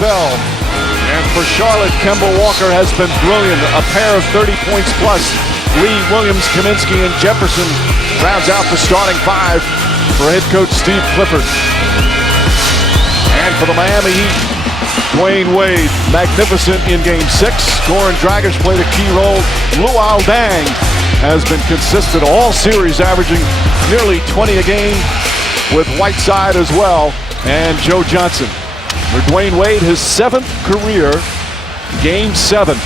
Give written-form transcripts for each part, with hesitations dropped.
bell. And for Charlotte, Kemba Walker has been brilliant. A pair of 30 points plus. Lee, Williams, Kaminsky, and Jefferson rounds out the starting five for head coach Steve Clifford. And for the Miami Heat, Dwayne Wade, magnificent in Game 6. Goran Dragic played a key role. Luol Deng has been consistent all series, averaging nearly 20 a game, with Whiteside as well, and Joe Johnson. For Dwayne Wade, his 7th career Game 7.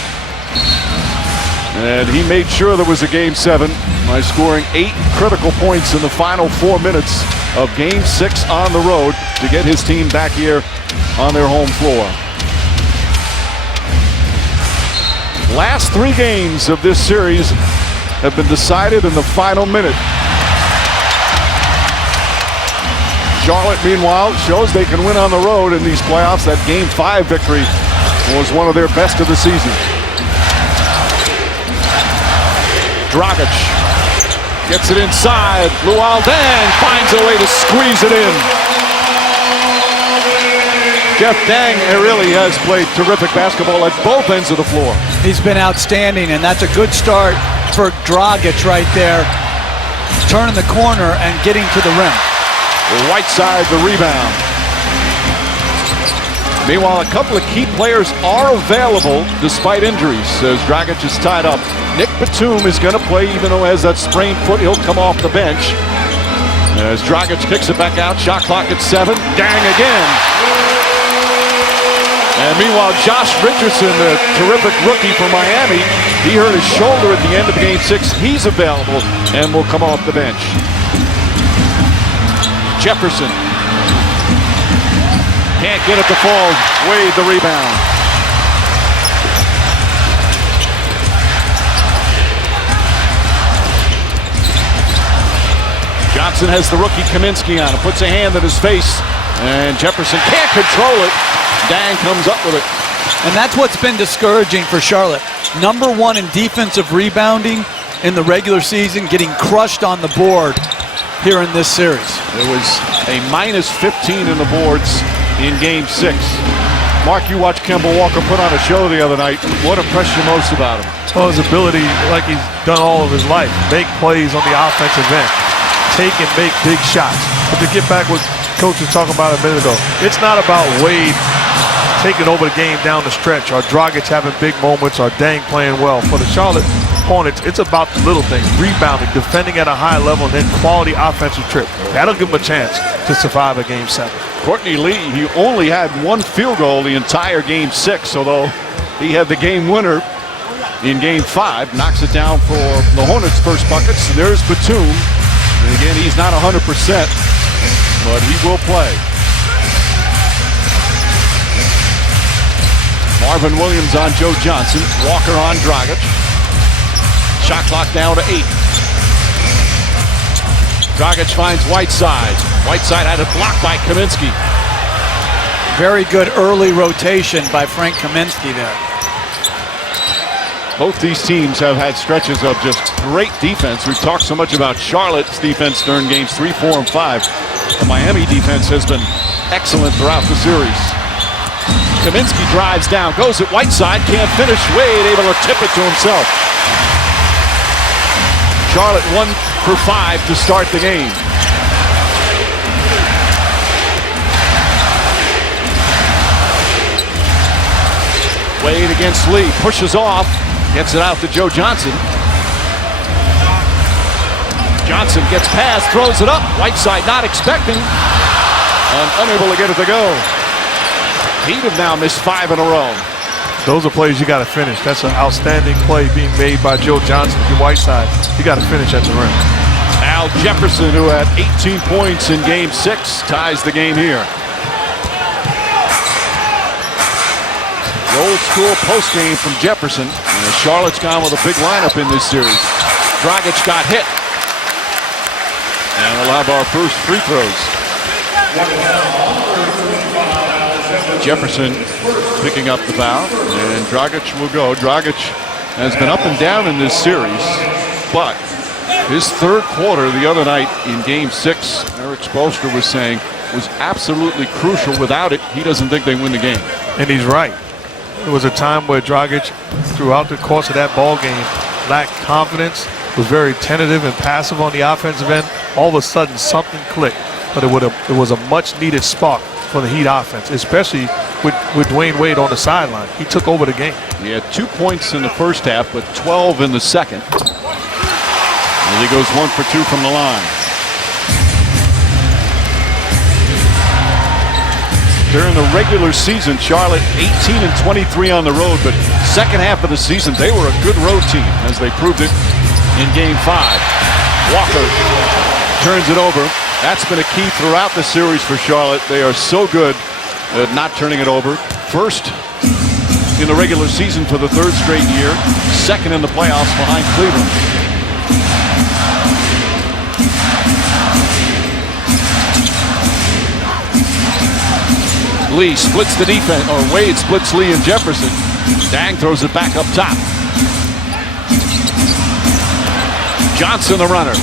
And he made sure there was a Game 7 by scoring 8 critical points in the final 4 minutes of Game 6 on the road to get his team back here on their home floor. Last 3 games of this series have been decided in the final minute. Charlotte, meanwhile, shows they can win on the road in these playoffs. That Game 5 victory was one of their best of the season. Dragic gets it inside. Luol Deng finds a way to squeeze it in. Jeff, Deng really has played terrific basketball at both ends of the floor. He's been outstanding, and that's a good start for Dragic right there. Turning the corner and getting to the rim. Whiteside the rebound. Meanwhile, a couple of key players are available despite injuries, as Dragic is tied up. Nick Batum is going to play, even though he has that sprained foot. He'll come off the bench. As Dragic kicks it back out, shot clock at 7. Dang again. And meanwhile, Josh Richardson, the terrific rookie from Miami, he hurt his shoulder at the end of Game 6. He's available and will come off the bench. Jefferson can't get it to fall. Wade the rebound. Johnson has the rookie Kaminsky on him, puts a hand at his face, and Jefferson can't control it. Dang comes up with it. And that's what's been discouraging for Charlotte. Number 1 in defensive rebounding in the regular season, getting crushed on the board here in this series. There was a minus 15 in the boards in Game 6. Mark, you watched Kemba Walker put on a show the other night. What impressed you most about him? Well, his ability, like he's done all of his life, make plays on the offensive end, take and make big shots. But to get back what Coach was talking about a minute ago, it's not about Wade taking over the game down the stretch, or Dragic having big moments, or Deng playing well. For the Charlotte opponents, it's about the little things: rebounding, defending at a high level, and then quality offensive trip. That'll give them a chance to survive a Game 7. Courtney Lee, he only had 1 field goal the entire Game 6, although he had the game winner in Game 5. Knocks it down for the Hornets' first buckets. And there's Batum. And again, he's not 100%, but he will play. Marvin Williams on Joe Johnson. Walker on Dragic. Shot clock down to 8. Dragic finds Whiteside. Whiteside had it blocked by Kaminsky. Very good early rotation by Frank Kaminsky there. Both these teams have had stretches of just great defense. We've talked so much about Charlotte's defense during Games 3, 4, and 5. The Miami defense has been excellent throughout the series. Kaminsky drives down, goes at Whiteside, can't finish. Wade able to tip it to himself. Charlotte 1 for 5 to start the game. Wade against Lee, pushes off, gets it out to Joe Johnson. Johnson gets past, throws it up. Whiteside not expecting, and unable to get it to go. Heat have now missed 5 in a row. Those are plays you got to finish. That's an outstanding play being made by Joe Johnson to Whiteside. You got to finish at the rim. Al Jefferson, who had 18 points in Game 6, ties the game here. The old school post game from Jefferson. And Charlotte's gone with a big lineup in this series. Dragic got hit. And we'll have our first free throws. Jefferson picking up the foul, and Dragic will go. Dragic has been up and down in this series, but his third quarter the other night in Game 6, Eric Spoelstra was saying was absolutely crucial. Without it, he doesn't think they win the game. And he's right. There was a time where Dragic, throughout the course of that ball game, lacked confidence, was very tentative and passive on the offensive end. All of a sudden, something clicked. But it was a much-needed spark for the Heat offense, especially with Dwayne Wade on the sideline. He took over the game. He had 2 points in the first half, but 12 in the second. And he goes 1 for 2 from the line. During the regular season, Charlotte 18 and 23 on the road, but second half of the season, they were a good road team, as they proved it in Game 5. Walker turns it over. That's been a key throughout the series for Charlotte. They are so good at not turning it over. First in the regular season for the 3rd straight year. Second in the playoffs behind Cleveland. Lee splits the defense, or Wade splits Lee and Jefferson. Dang throws it back up top. Johnson the runner.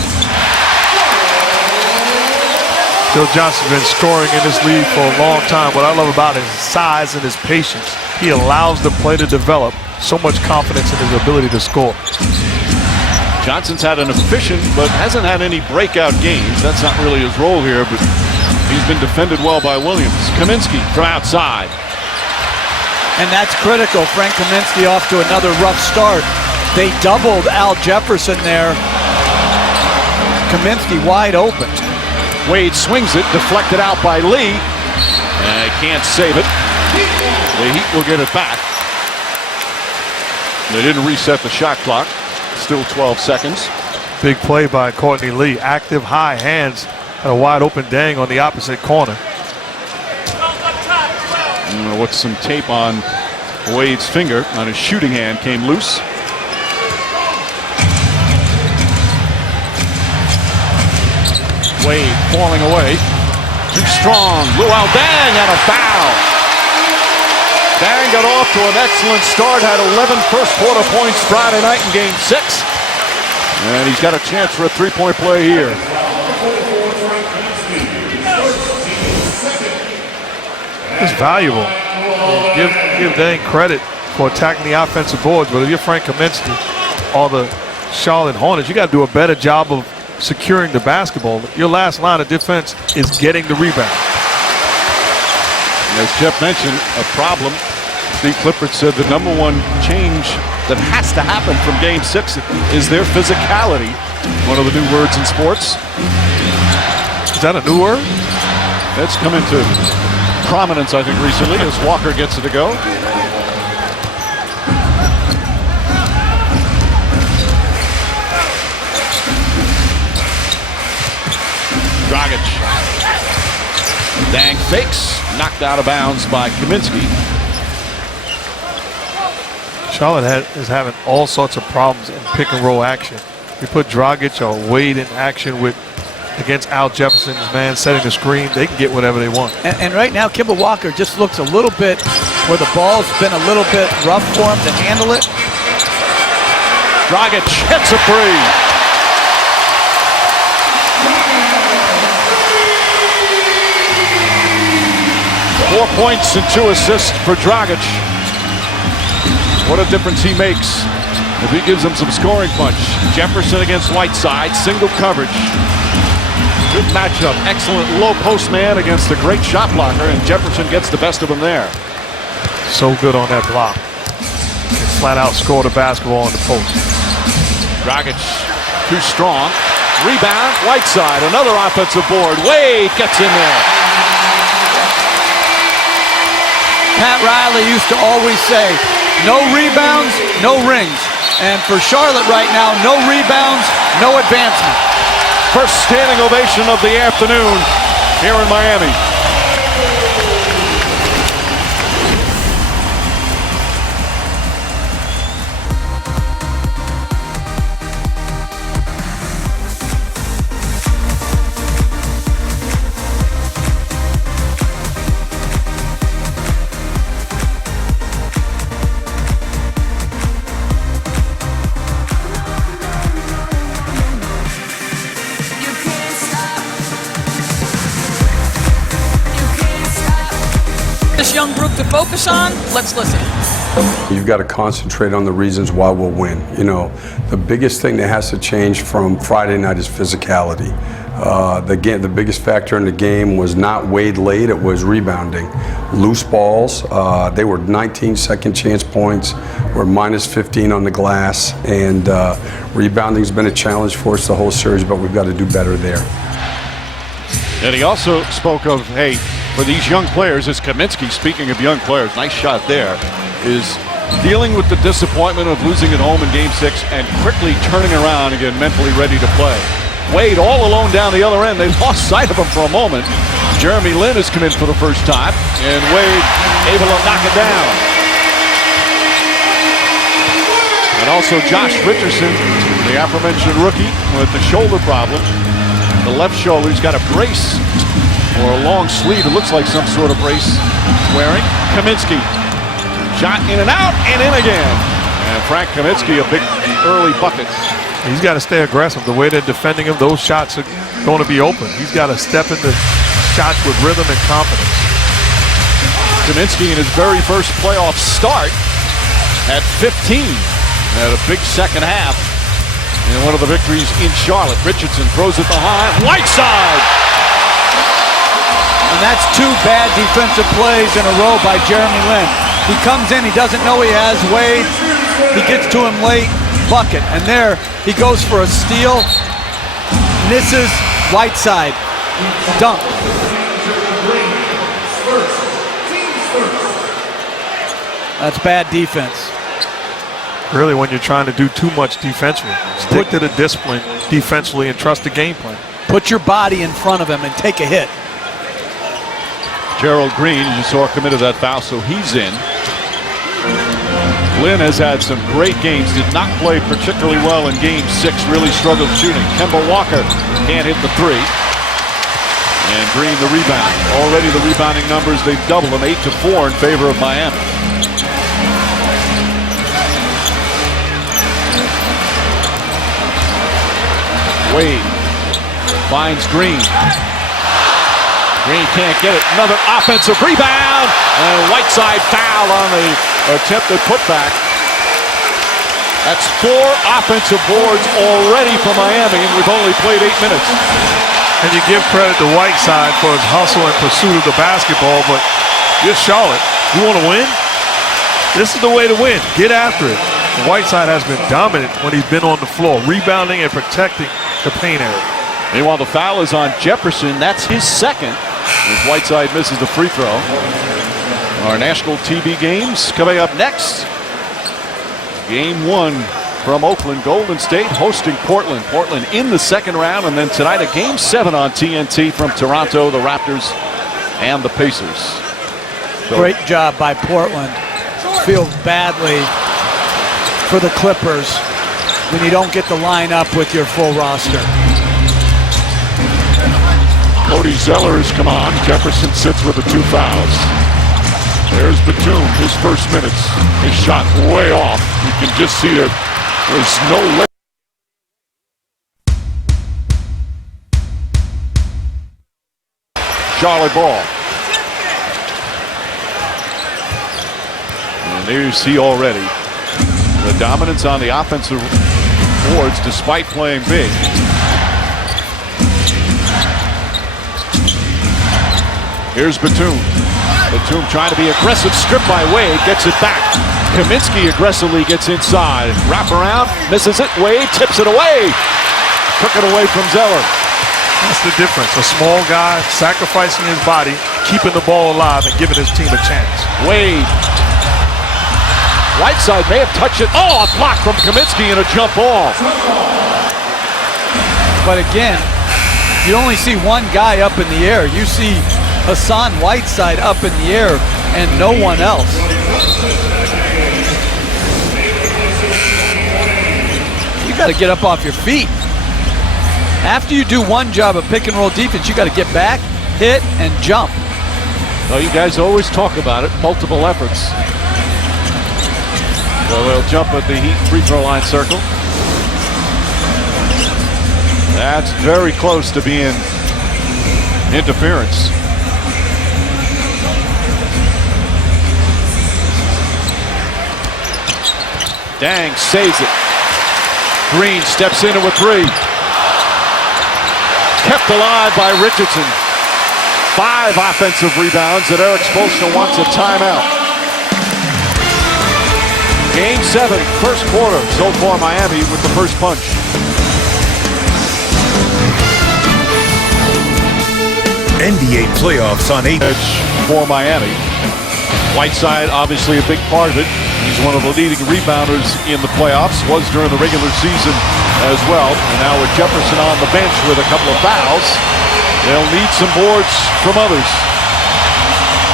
Phil Johnson's been scoring in this league for a long time. What I love about his size and his patience. He allows the play to develop. So much confidence in his ability to score. Johnson's had an efficient, but hasn't had any breakout games. That's not really his role here, but he's been defended well by Williams. Kaminsky from outside. And that's critical. Frank Kaminsky off to another rough start. They doubled Al Jefferson there. Kaminsky wide open. Wade swings it, deflected out by Lee. And he can't save it. The Heat will get it back. They didn't reset the shot clock. Still 12 seconds. Big play by Courtney Lee. Active high hands. And a wide open Dang on the opposite corner. What's some tape on Wade's finger on his shooting hand came loose. Wade falling away. Too strong. Luau Dang and a foul. Dang got off to an excellent start. Had 11 first quarter points Friday night in Game 6. And he's got a chance for a three-point play here. It's valuable. Give Dang credit for attacking the offensive boards, but if you're Frank Kaminsky or the Charlotte Hornets, you got to do a better job of securing the basketball. Your last line of defense is getting the rebound. As Jeff mentioned, a problem. Steve Clifford said the #1 change that has to happen from Game 6 is their physicality. One of the new words in sports. Is that a new word? That's come into prominence, I think, recently as Walker gets it to go. Dragic. Dang fakes, knocked out of bounds by Kaminsky. Charlotte is having all sorts of problems in pick and roll action. You put Dragic or Wade in action against Al Jefferson's man setting the screen, they can get whatever they want. And right now, Kemba Walker just looks a little bit where the ball's been a little bit rough for him to handle it. Dragic hits a three. Four points and 2 assists for Dragic. What a difference he makes if he gives them some scoring punch. Jefferson against Whiteside, single coverage. Good matchup. Excellent low post man against a great shot blocker, and Jefferson gets the best of him there. So good on that block. Flat out score the basketball on the post. Dragic too strong. Rebound, Whiteside, another offensive board. Wade gets in there. Pat Riley used to always say, no rebounds, no rings. And for Charlotte right now, no rebounds, no advancement. First standing ovation of the afternoon here in Miami. this young group to focus on? Let's listen. You've got to concentrate on the reasons why we'll win. You know, the biggest thing that has to change from Friday night is physicality. The biggest factor in the game was not Wade late, it was rebounding. Loose balls, they were 19 second chance points, we're minus 15 on the glass, and rebounding's been a challenge for us the whole series, but we've got to do better there. And he also spoke of, hey, for these young players, as Kaminsky, speaking of young players, nice shot there, is dealing with the disappointment of losing at home in Game 6 and quickly turning around and getting mentally ready to play. Wade all alone down the other end. They lost sight of him for a moment. Jeremy Lin has come in for the first time, and Wade able to knock it down. And also Josh Richardson, the aforementioned rookie with the shoulder problem. The left shoulder, he's got a brace or a long sleeve. It looks like some sort of brace wearing. Kaminsky, shot in and out and in again. And Frank Kaminsky, a big early bucket. He's got to stay aggressive. The way they're defending him, those shots are going to be open. He's got to step into shots with rhythm and confidence. Kaminsky in his very first playoff start at 15. Had a big second half in one of the victories in Charlotte. Richardson throws it behind. Whiteside! And that's two bad defensive plays in a row by Jeremy Lin. He comes in, he doesn't know he has Wade. He gets to him late, bucket. And there he goes for a steal. Misses, Whiteside, dunk. That's bad defense. Really, when you're trying to do too much defensively, stick to the discipline defensively and trust the game plan. Put your body in front of him and take a hit. Gerald Green, you saw, committed that foul, so he's in. Lin has had some great games, did not play particularly well in Game 6, really struggled shooting. Kemba Walker can't hit the three. And Green the rebound. Already the rebounding numbers, they've doubled them, 8-4 in favor of Miami. Wade finds Green. Green can't get it. Another offensive rebound. And Whiteside foul on the attempted putback. That's 4 offensive boards already for Miami, and we've only played 8 minutes. And you give credit to Whiteside for his hustle and pursuit of the basketball, but you're Charlotte. You want to win? This is the way to win. Get after it. Whiteside has been dominant when he's been on the floor, rebounding and protecting the paint area. Meanwhile, the foul is on Jefferson. That's his second, as Whiteside misses the free throw. Our national TV games coming up next. Game 1 from Oakland. Golden State hosting Portland. Portland in the second round, and then tonight a Game 7 on TNT from Toronto, the Raptors and the Pacers. So, great job by Portland. Feel badly for the Clippers when you don't get the lineup with your full roster. Cody Zeller has come on. Jefferson sits with the 2 fouls. There's Batum, his first minutes. His shot way off. You can just see there's no leg. Charlotte ball. And there you see already the dominance on the offensive boards despite playing big. Here's Batum. Batum trying to be aggressive, stripped by Wade, gets it back. Kaminsky aggressively gets inside. Wrap around, misses it. Wade tips it away. Took it away from Zeller. That's the difference. A small guy sacrificing his body, keeping the ball alive, and giving his team a chance. Wade. Whiteside may have touched it. Oh, a block from Kaminsky and a jump ball. But again, you only see one guy up in the air. You see Hassan Whiteside up in the air and no one else. You got to get up off your feet. After you do one job of pick and roll defense, you got to get back, hit, and jump. Well, you guys always talk about it, multiple efforts. So they'll jump at the Heat free throw line circle. That's very close to being interference. Dang saves it. Green steps into a three. Kept alive by Richardson. 5 offensive rebounds, and Eric Spoelstra wants a timeout. Game 7, first quarter. So far, Miami with the first punch. NBA playoffs on 8. Edge for Miami. Whiteside, obviously a big part of it. He's one of the leading rebounders in the playoffs, was during the regular season as well. And now with Jefferson on the bench with a couple of fouls, they'll need some boards from others.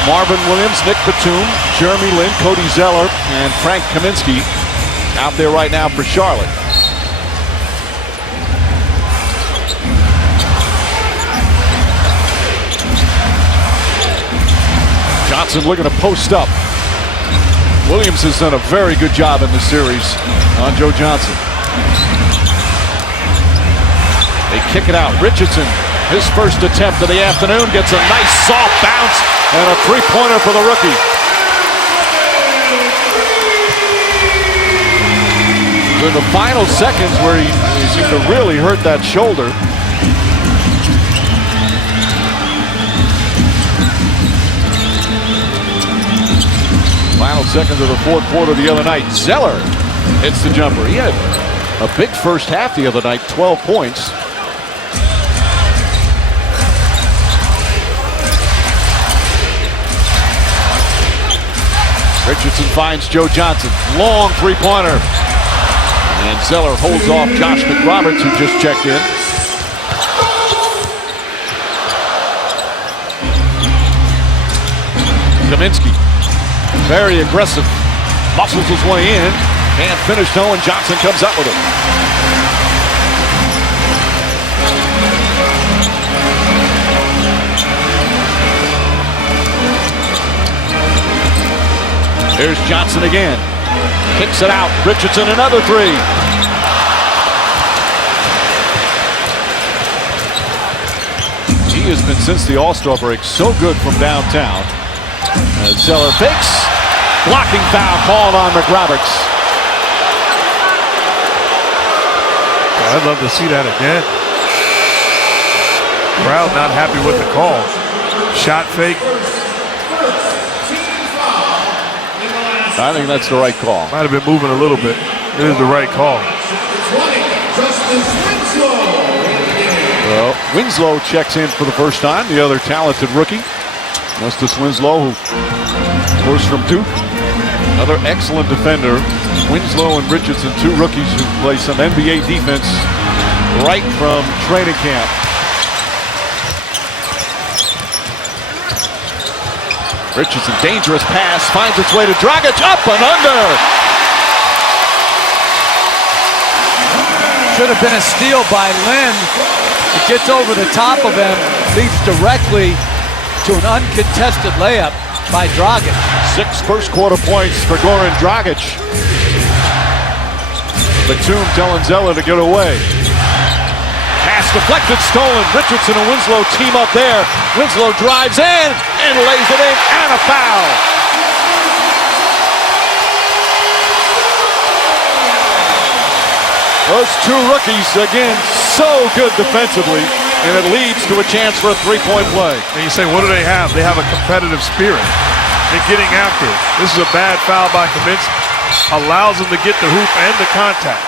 Marvin Williams, Nick Batum, Jeremy Lin, Cody Zeller, and Frank Kaminsky out there right now for Charlotte. Johnson looking to post up. Williams has done a very good job in this series on Joe Johnson. They kick it out. Richardson, his first attempt of the afternoon, gets a nice soft bounce and a three-pointer for the rookie. In the final seconds where he seemed to really hurt that shoulder. Final seconds of the fourth quarter the other night. Zeller hits the jumper. He had a big first half the other night, 12 points. Richardson finds Joe Johnson. Long three-pointer. And Zeller holds off Josh McRoberts, who just checked in. Kaminsky. Very aggressive. Muscles his way in. Can't finish though, and Johnson comes up with it. Here's Johnson again. Kicks it out. Richardson, another three. He has been, since the All-Star break, so good from downtown. As Zeller fakes. Blocking foul called on McRoberts. I'd love to see that again. Crowd not happy with the call. Shot fake. I think that's the right call. Might have been moving a little bit. It is the right call. Well, Winslow checks in for the first time, the other talented rookie. Justice Winslow, who, of course, from Duke. Another excellent defender. Winslow and Richardson, two rookies who play some NBA defense right from training camp. Richardson, dangerous pass, finds its way to Dragic, up and under. Should have been a steal by Lin. It gets over the top of him, leads directly to an uncontested layup by Dragic. 6 first quarter points for Goran Dragic. Batum telling Zeller to get away. Pass deflected, stolen. Richardson and Winslow team up there. Winslow drives in and lays it in, and a foul. Those two rookies, again, so good defensively, and it leads to a chance for a three-point play. And you say, what do they have? They have a competitive spirit. They're getting after it. This is a bad foul by Kaminsky. Allows them to get the hoop and the contact.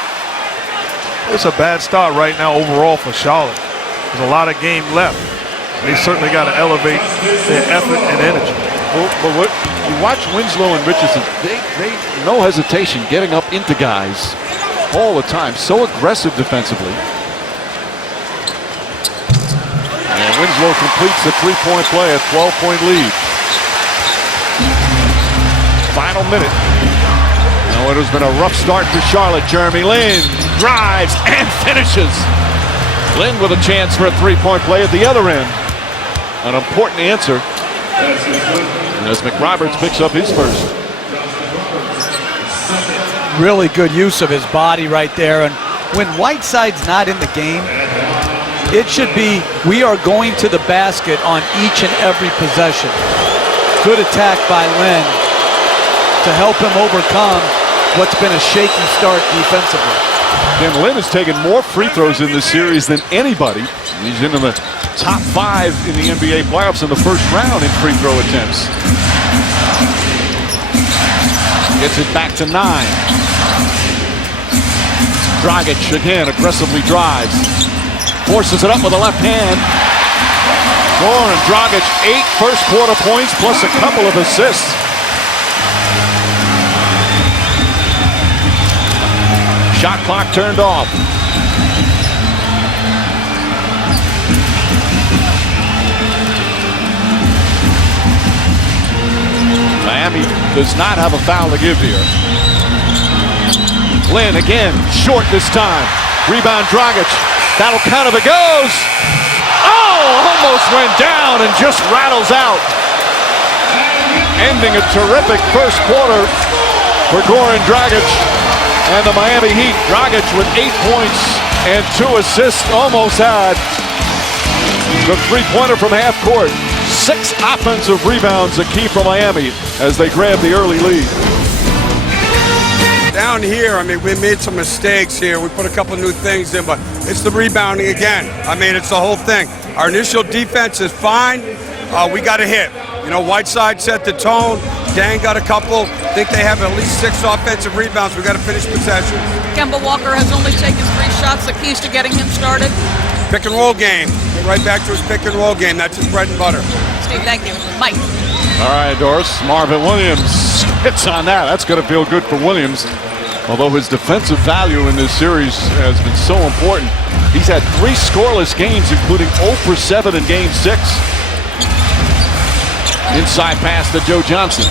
It's a bad start right now overall for Charlotte. There's a lot of game left. They certainly got to elevate their effort and energy. But what, you watch Winslow and Richardson, they no hesitation getting up into guys all the time. So aggressive defensively. And Winslow completes the three-point play, a 12-point lead. Final minute. Now it has been a rough start for Charlotte. Jeremy Lin drives and finishes. Lin with a chance for a three-point play at the other end. An important answer as McRoberts picks up his first. Really good use of his body right there. And when Whiteside's not in the game, it should be, we are going to the basket on each and every possession. Good attack by Lin to help him overcome what's been a shaky start defensively. And Lynn has taken more free throws in this series than anybody. He's into the top 5 in the NBA playoffs in the first round in free throw attempts. Gets it back to 9. Dragic again aggressively drives. Forces it up with the left hand. Goran Dragic, 8 first quarter points plus a couple of assists. Shot clock turned off. Miami does not have a foul to give here. Lynn again, short this time. Rebound Dragic. That'll count if it goes. Oh, almost went down and just rattles out. Ending a terrific first quarter for Goran Dragic and the Miami Heat. Dragic with 8 points and 2 assists, almost had the three-pointer from half court. 6 offensive rebounds, a key for Miami as they grab the early lead. Down here, I mean, we made some mistakes here. We put a couple new things in, but it's the rebounding again. I mean, it's the whole thing. Our initial defense is fine. We got a hit. You know, Whiteside set the tone. Dan got a couple. I think they have at least 6 offensive rebounds. We got to finish possession. Kemba Walker has only taken 3 shots. The keys to getting him started. Pick and roll game. Get right back to his pick and roll game. That's his bread and butter. Steve, thank you. Mike. All right, Doris. Marvin Williams hits on that. That's going to feel good for Williams. Although his defensive value in this series has been so important. He's had 3 scoreless games, including 0 for 7 in Game 6. Inside pass to Joe Johnson.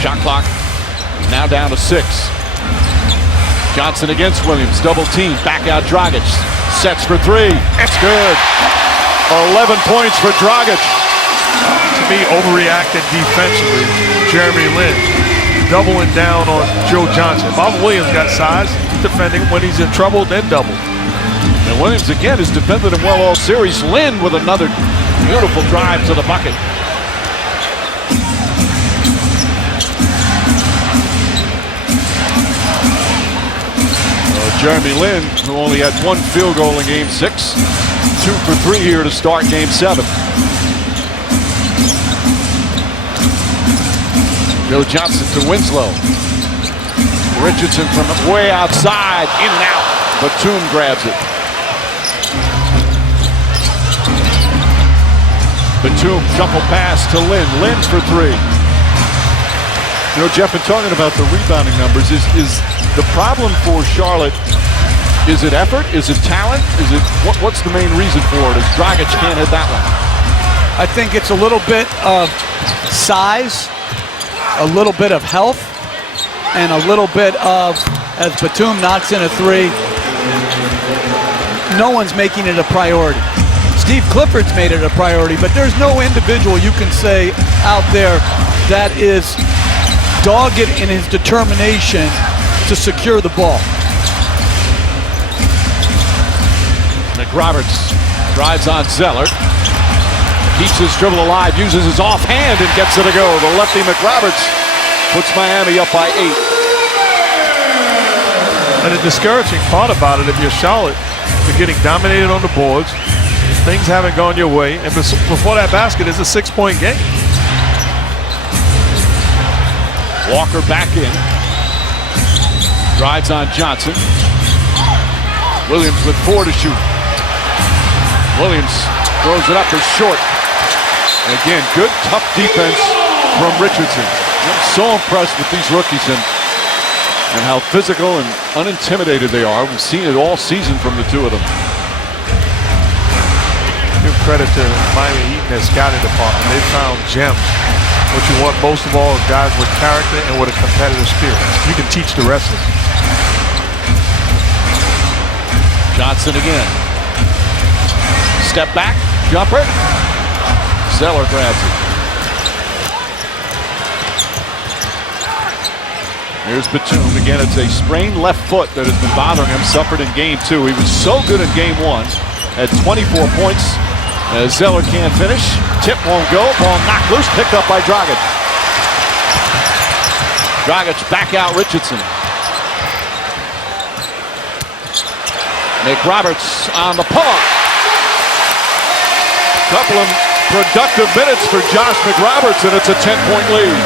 Shot clock now down to 6. Johnson against Williams, double team, back out Dragic. Sets for 3. It's good. 11 points for Dragic. To me, overreacted defensively, Jeremy Lin, doubling down on Joe Johnson. Marvin Williams got size. He's defending when he's in trouble, then double. And Williams again has defended him well all series. Lin with another beautiful drive to the bucket. Jeremy Lin, who only had 1 field goal in Game 6, 2 for 3 here to start Game 7. Joe Johnson to Winslow. Richardson from way outside, in and out. Batum grabs it. Batum, shuffle pass to Lin. Lin for 3. You know, Jeff, in talking about the rebounding numbers, is the problem for Charlotte, is it effort? Is it talent? Is it what's the main reason for it? Is Dragic can't hit that one? I think it's a little bit of size, a little bit of health, and a little bit of, as Batum knocks in a 3, no one's making it a priority. Steve Clifford's made it a priority, but there's no individual you can say out there that is dogged in his determination to secure the ball. McRoberts drives on Zeller. Keeps his dribble alive, uses his offhand and gets it to go. The lefty McRoberts puts Miami up by 8. And the discouraging part about it, if you're Charlotte, you're getting dominated on the boards. Things haven't gone your way. And before that basket is a 6-point game. Walker back in. Drives on Johnson. Williams with 4 to shoot. Williams throws it up as short. And again, good, tough defense from Richardson. I'm so impressed with these rookies and how physical and unintimidated they are. We've seen it all season from the 2 of them. Give credit to Miami Heat and their scouting department. They found gems. What you want most of all is guys with character and with a competitive spirit. You can teach the rest of them. Johnson again. Step back, jumper. Zeller grabs it. Here's Batum. Again, it's a sprained left foot that has been bothering him. Suffered in Game 2. He was so good in Game 1. At 24 points. Zeller can't finish. Tip won't go. Ball knocked loose. Picked up by Dragic. Dragic back out Richardson. Nick Roberts on the pull-up. Couple of productive minutes for Josh McRoberts, and it's a 10-point lead.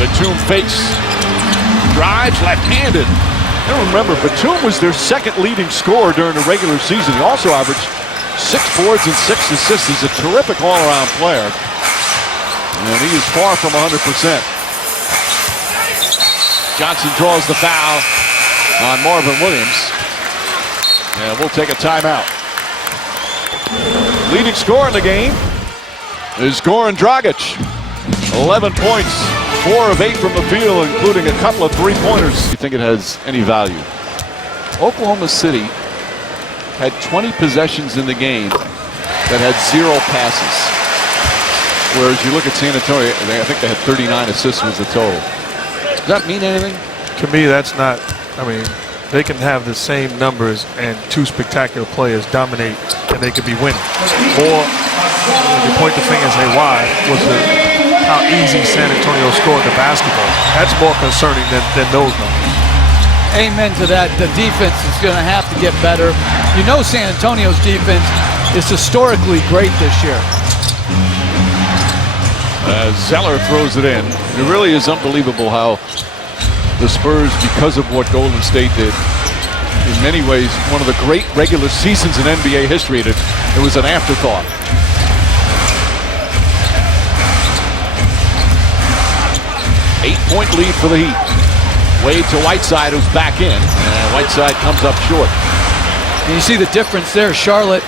Batum fakes, drives left-handed. Now remember, Batum was their second leading scorer during the regular season. He also averaged 6 boards and 6 assists. He's a terrific all-around player. And he is far from 100%. Johnson draws the foul on Marvin Williams. And we'll take a timeout. Leading scorer in the game is Goran Dragic. 11 points, 4 of 8 from the field, including a couple of three-pointers. Do you think it has any value? Oklahoma City had 20 possessions in the game that had 0 passes. Whereas you look at San Antonio, I think they had 39 assists was the total. Does that mean anything? To me, that's not. I mean, they can have the same numbers and 2 spectacular players dominate, and they could be winning. Or you point the finger and say, why was how easy San Antonio scored the basketball? That's more concerning than those numbers. Amen to that. The defense is going to have to get better. You know San Antonio's defense is historically great this year. Zeller throws it in. It really is unbelievable how the Spurs, because of what Golden State did, in many ways, one of the great regular seasons in NBA history, it was an afterthought. Eight-point lead for the Heat. Wade to Whiteside, who's back in, and Whiteside comes up short. And you see the difference there. Charlotte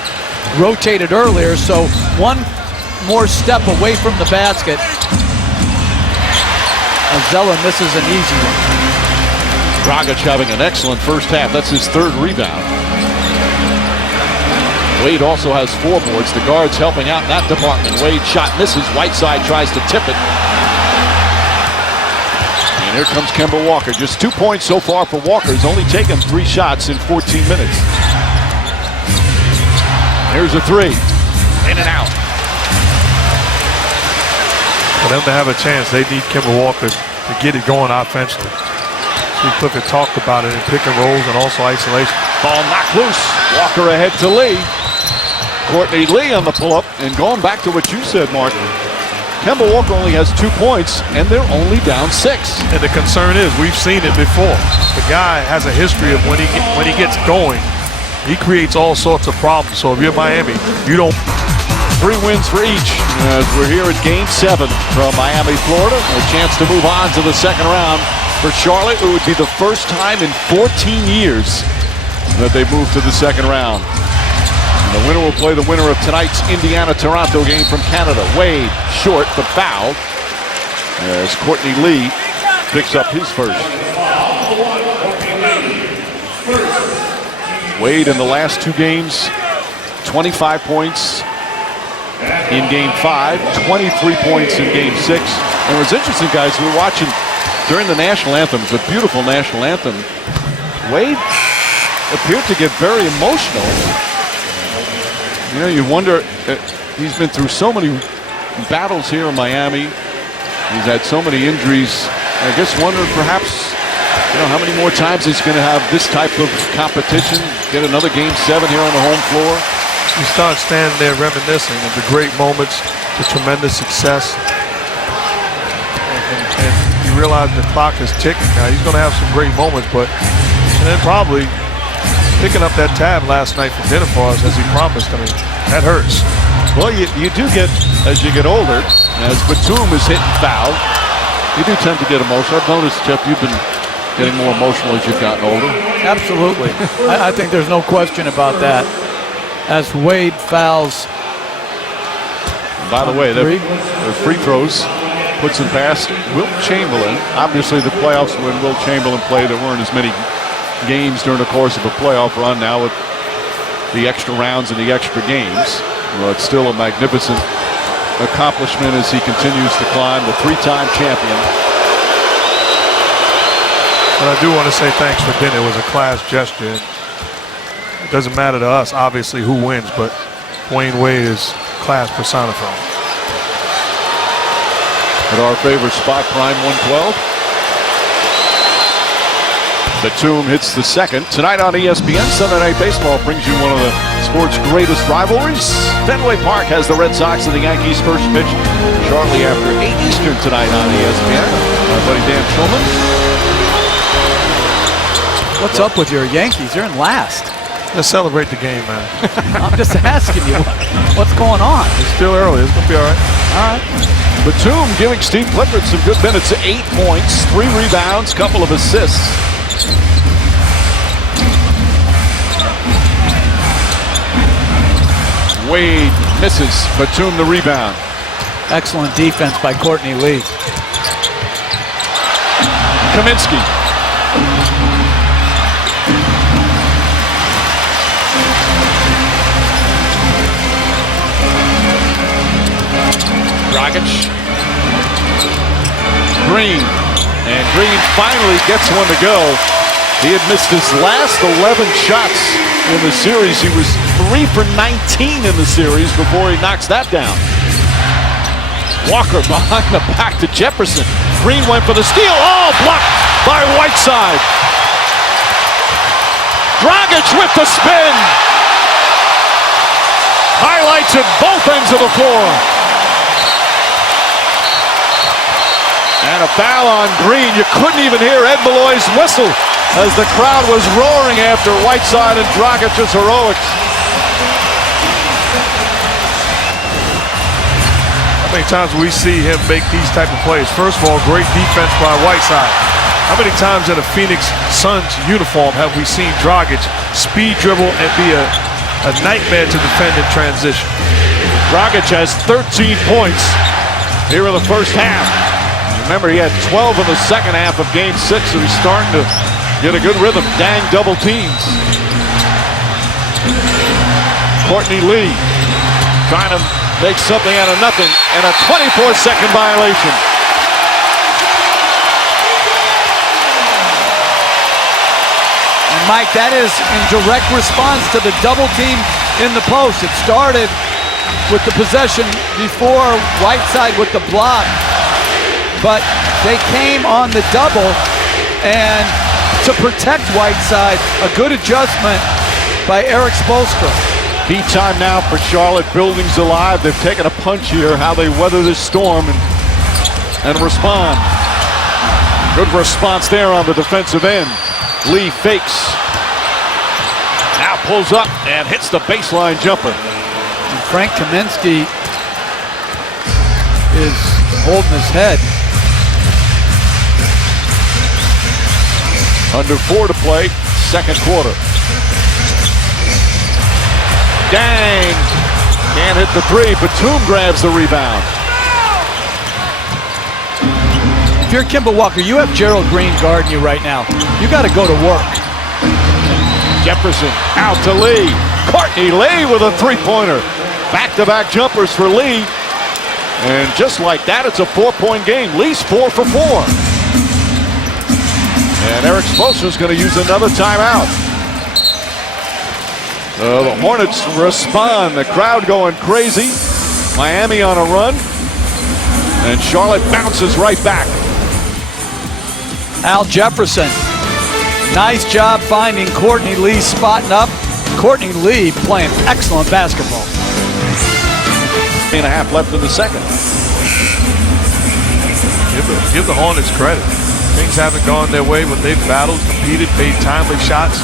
rotated earlier, so one more step away from the basket. And Zeller misses an easy one. Dragic having an excellent first half. That's his 3rd rebound. Wade also has 4 boards. The guards helping out in that department. Wade shot misses. Whiteside tries to tip it. And here comes Kemba Walker. Just 2 points so far for Walker. He's only taken 3 shots in 14 minutes. Here's a 3. In and out. For them to have a chance, they need Kemba Walker to get it going offensively. Steve Clifford talked about it in pick and rolls and also isolation. Ball knocked loose. Walker ahead to Lee. Courtney Lee on the pull-up. And going back to what you said, Martin, Kemba Walker only has 2 points, and they're only down 6. And the concern is, we've seen it before. The guy has a history of when he gets going, he creates all sorts of problems. So if you're Miami, you don't. 3 wins for each as we're here at Game 7 from Miami, Florida. A chance to move on to the second round for Charlotte. It would be the first time in 14 years that they move to the second round. And the winner will play the winner of tonight's Indiana-Toronto game from Canada. Wade short but fouled as Courtney Lee picks up his first. Wade in the last 2 games, 25 points in Game 5, 23 points in Game 6. And what's interesting, guys, we were watching during the national anthem. It's a beautiful national anthem. Wade appeared to get very emotional. You know, you wonder, he's been through so many battles here in Miami. He's had so many injuries. I guess wondering perhaps, you know, how many more times he's going to have this type of competition, get another Game 7 here on the home floor. You start standing there reminiscing of the great moments, the tremendous success, and you realize the clock is ticking. Now he's going to have some great moments, and then probably picking up that tab last night for dinner for us as he promised. I mean, that hurts. Well, you do get, as you get older, as Batum is hitting foul, you do tend to get emotional. I've noticed, Jeff, you've been getting more emotional as you've gotten older. Absolutely. I think there's no question about that. As Wade fouls. By the way, the free throws puts him past Wilt Chamberlain. Obviously, the playoffs when Wilt Chamberlain played, there weren't as many games during the course of a playoff run. Now with the extra rounds and the extra games, well, it's still a magnificent accomplishment as he continues to climb, the 3-time champion. But I do want to say thanks for dinner. It was a class gesture. It doesn't matter to us, obviously, who wins, but Dwayne Wade is class personified. At our favorite spot, Prime 112. Batum hits the second. Tonight on ESPN, Sunday Night Baseball brings you one of the sport's greatest rivalries. Fenway Park has the Red Sox and the Yankees first pitch shortly after 8 Eastern tonight on ESPN. My buddy Dan Schulman. What's up with your Yankees? You're in last. Let's celebrate the game, man. I'm just asking you, what's going on? It's still early. It's going to be all right. All right. Batum giving Steve Clifford some good minutes. 8 points, 3 rebounds, couple of assists. Wade misses. Batum the rebound. Excellent defense by Courtney Lee. Kaminsky. Dragic. Green. And Green finally gets one to go. He had missed his last 11 shots in the series. He was 3 for 19 in the series before he knocks that down. Walker behind the back to Jefferson. Green went for the steal. Oh, blocked by Whiteside. Dragic with the spin. Highlights at both ends of the floor. And a foul on Green. You couldn't even hear Ed Malloy's whistle as the crowd was roaring after Whiteside and Dragic's heroics. How many times we see him make these type of plays? First of all, great defense by Whiteside. How many times in a Phoenix Suns uniform have we seen Dragic speed dribble and be a nightmare to defend in transition? Dragic has 13 points here in the first half. Remember, he had 12 in the second half of Game 6, so he's starting to get a good rhythm. Dang double teams. Courtney Lee trying to make something out of nothing, and a 24-second violation. And Mike, that is in direct response to the double team in the post. It started with the possession before Whiteside with the block, but they came on the double, and to protect Whiteside, a good adjustment by Eric Spoelstra. Key time now for Charlotte. Buildings alive. They've taken a punch here. How they weather this storm and respond. Good response there on the defensive end. Lee fakes. Now pulls up and hits the baseline jumper. And Frank Kaminsky is holding his head. Under 4 to play, second quarter. Dang! Can't hit the 3. Batum grabs the rebound. If you're Kimball Walker, you have Gerald Green guarding you right now. You got to go to work. Jefferson out to Lee. Courtney Lee with a 3-pointer. Back-to-back jumpers for Lee. And just like that, it's a 4-point game. Lee's 4 for 4. And Eric Spoelstra is going to use another timeout. The Hornets respond. The crowd going crazy. Miami on a run. And Charlotte bounces right back. Al Jefferson. Nice job finding Courtney Lee spotting up. Courtney Lee playing excellent basketball. 3.5 left in the second. Give the Hornets credit. Things haven't gone their way, but they've battled, competed, made timely shots.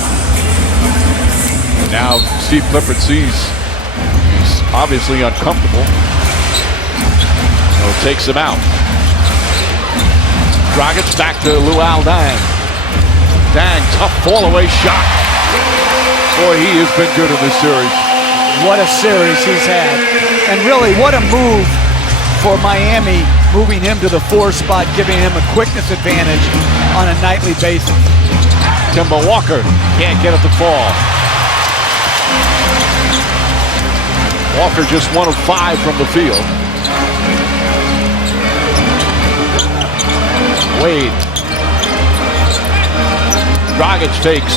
Now Steve Clifford sees he's obviously uncomfortable. So takes him out. Dragic back to Luol Deng. Deng, tough fall-away shot. Boy, he has been good in this series. What a series he's had. And really, what a move for Miami, moving him to the 4 spot, giving him a quickness advantage on a nightly basis. Kemba Walker can't get it to fall. Walker just 1 of 5 from the field. Wade. Dragic takes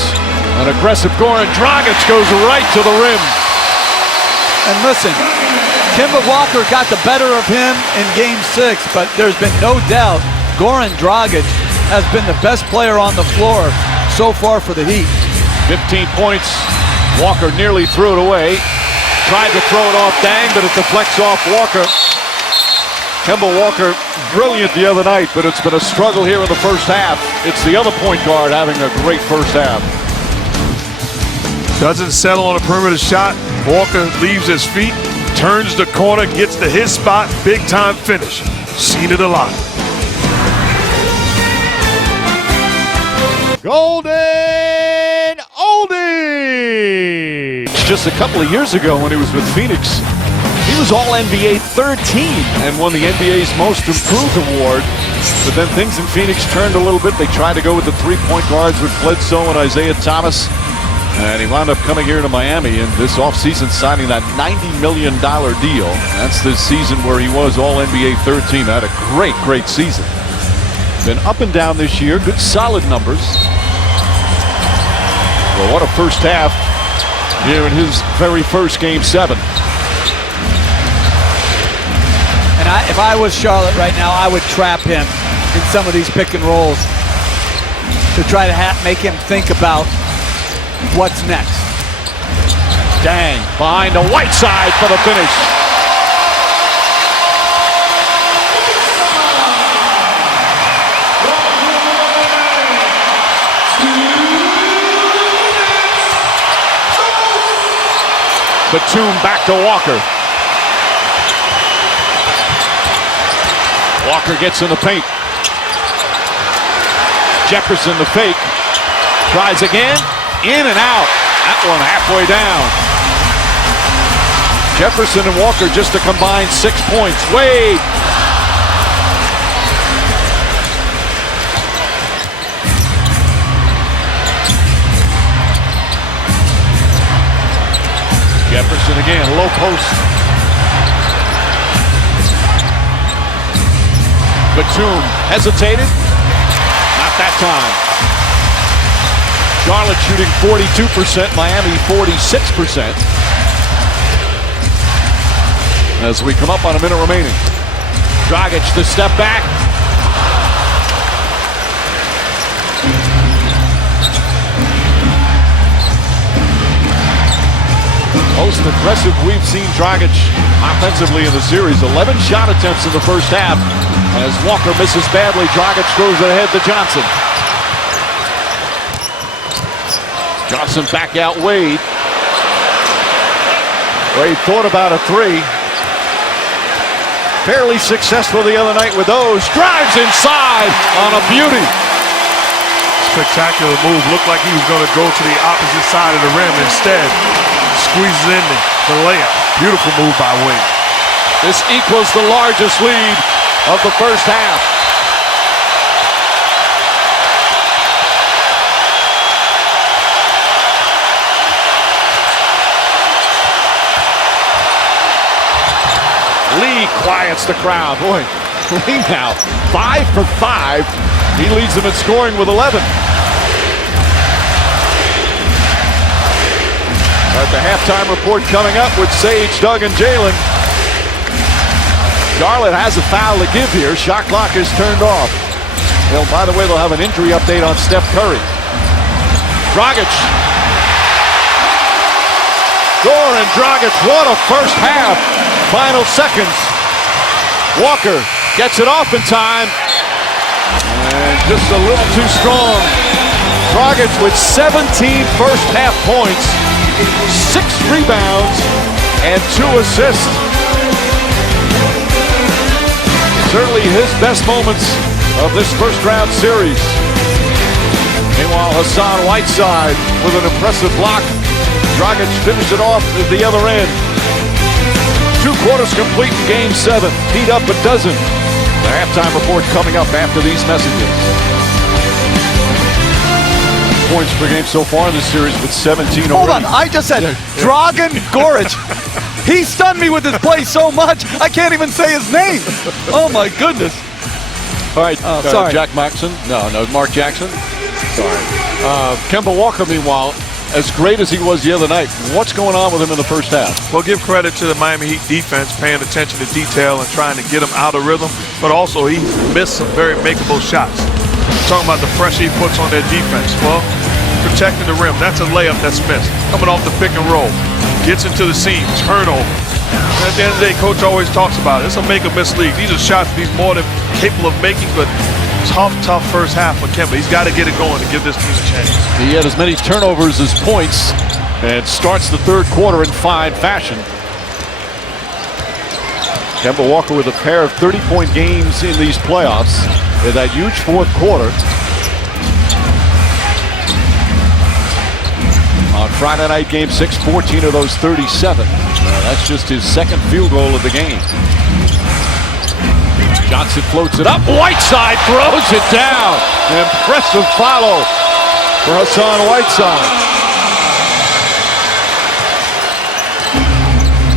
An aggressive Goran Dragic goes right to the rim. And listen, Kemba Walker got the better of him in Game 6, but there's been no doubt Goran Dragic has been the best player on the floor so far for the Heat. 15 points. Walker nearly threw it away. Tried to throw it off Dang, but it deflects off Walker. Kemba Walker, brilliant the other night, but it's been a struggle here in the first half. It's the other point guard having a great first half. Doesn't settle on a perimeter shot. Walker leaves his feet, turns the corner, gets to his spot, big time finish. Seen it a lot. Golden Oldie! Just a couple of years ago when he was with Phoenix, he was All-NBA third team and won the NBA's Most Improved Award. But then things in Phoenix turned a little bit. They tried to go with the three-point guards with Bledsoe and Isaiah Thomas. And he wound up coming here to Miami and this offseason signing that $90 million deal. That's the season where he was All-NBA third team. Had a great, great season. Been up and down this year. Good solid numbers. Well, what a first half here in his very first Game 7. And if I was Charlotte right now, I would trap him in some of these pick and rolls to try to make him think about what's next. Dang, behind the white side for the finish. Batum back to Walker. Walker gets in the paint. Jefferson the fake. Tries again. In and out. That one halfway down. Jefferson and Walker just a combined 6 points. Wade. Jefferson again, low post. Batum hesitated. Not that time. Charlotte shooting 42%, Miami 46%. As we come up on a minute remaining. Dragic the step back. Most aggressive we've seen Dragic offensively in the series. 11 shot attempts in the first half. As Walker misses badly, Dragic throws it ahead to Johnson. Johnson back out Wade. Wade thought about a three. Fairly successful the other night with those. Drives inside on a beauty. Spectacular move. Looked like he was going to go to the opposite side of the rim. Instead, squeezes in the layup. Beautiful move by Wade. This equals the largest lead of the first half. Lee quiets the crowd. Boy, Lee now 5 for 5. He leads them in scoring with 11. All right, the halftime report coming up with Sage, Doug, and Jalen. Charlotte has a foul to give here. Shot clock is turned off. Well, by the way, they'll have an injury update on Steph Curry. Dragic. Goran Dragic, what a first half. Final seconds. Walker gets it off in time. And just a little too strong. Dragic with 17 first half points, 6 rebounds, and 2 assists. Certainly his best moments of this first round series. Meanwhile, Hassan Whiteside with an impressive block. Dragic finished it off at the other end. 2 quarters complete in Game 7. Heat up a dozen. The halftime report coming up after these messages. Points per game so far in this series with 17 Hold already. on, I just said Dragan Goric. He stunned me with his play so much, I can't even say his name. Oh my goodness. All right, sorry. Jack Maxson. No, Mark Jackson. Sorry. Kemba Walker, meanwhile, as great as he was the other night, what's going on with him in the first half? Well, give credit to the Miami Heat defense paying attention to detail and trying to get him out of rhythm, but also he missed some very makeable shots. Talking about the pressure he puts on their defense. Well, protecting the rim, that's a layup that's missed. Coming off the pick and roll, gets into the seam, turnover. And at the end of the day, Coach always talks about it. It's a make-or-miss league. These are shots he's more than capable of making, but tough first half for Kemba. He's got to get it going to give this team a chance. He had as many turnovers as points and starts the third quarter in fine fashion. Kemba Walker with a pair of 30-point games in these playoffs in that huge fourth quarter. On Friday night, Game 6, 14 of those 37. That's just his second field goal of the game. Johnson floats it up. Whiteside throws it down. Impressive follow for Hassan Whiteside.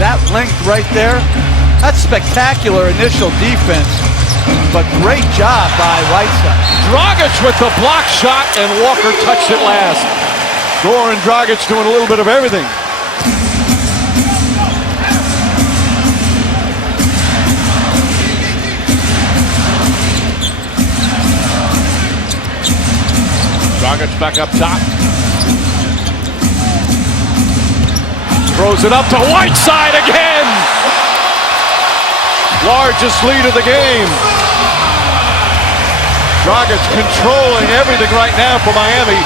That length right there, that's spectacular initial defense, but great job by Whiteside. Dragic with the block shot, and Walker touched it last. Goran Dragic doing a little bit of everything. Dragic back up top. Throws it up to Whiteside again. Largest lead of the game. Dragic controlling everything right now for Miami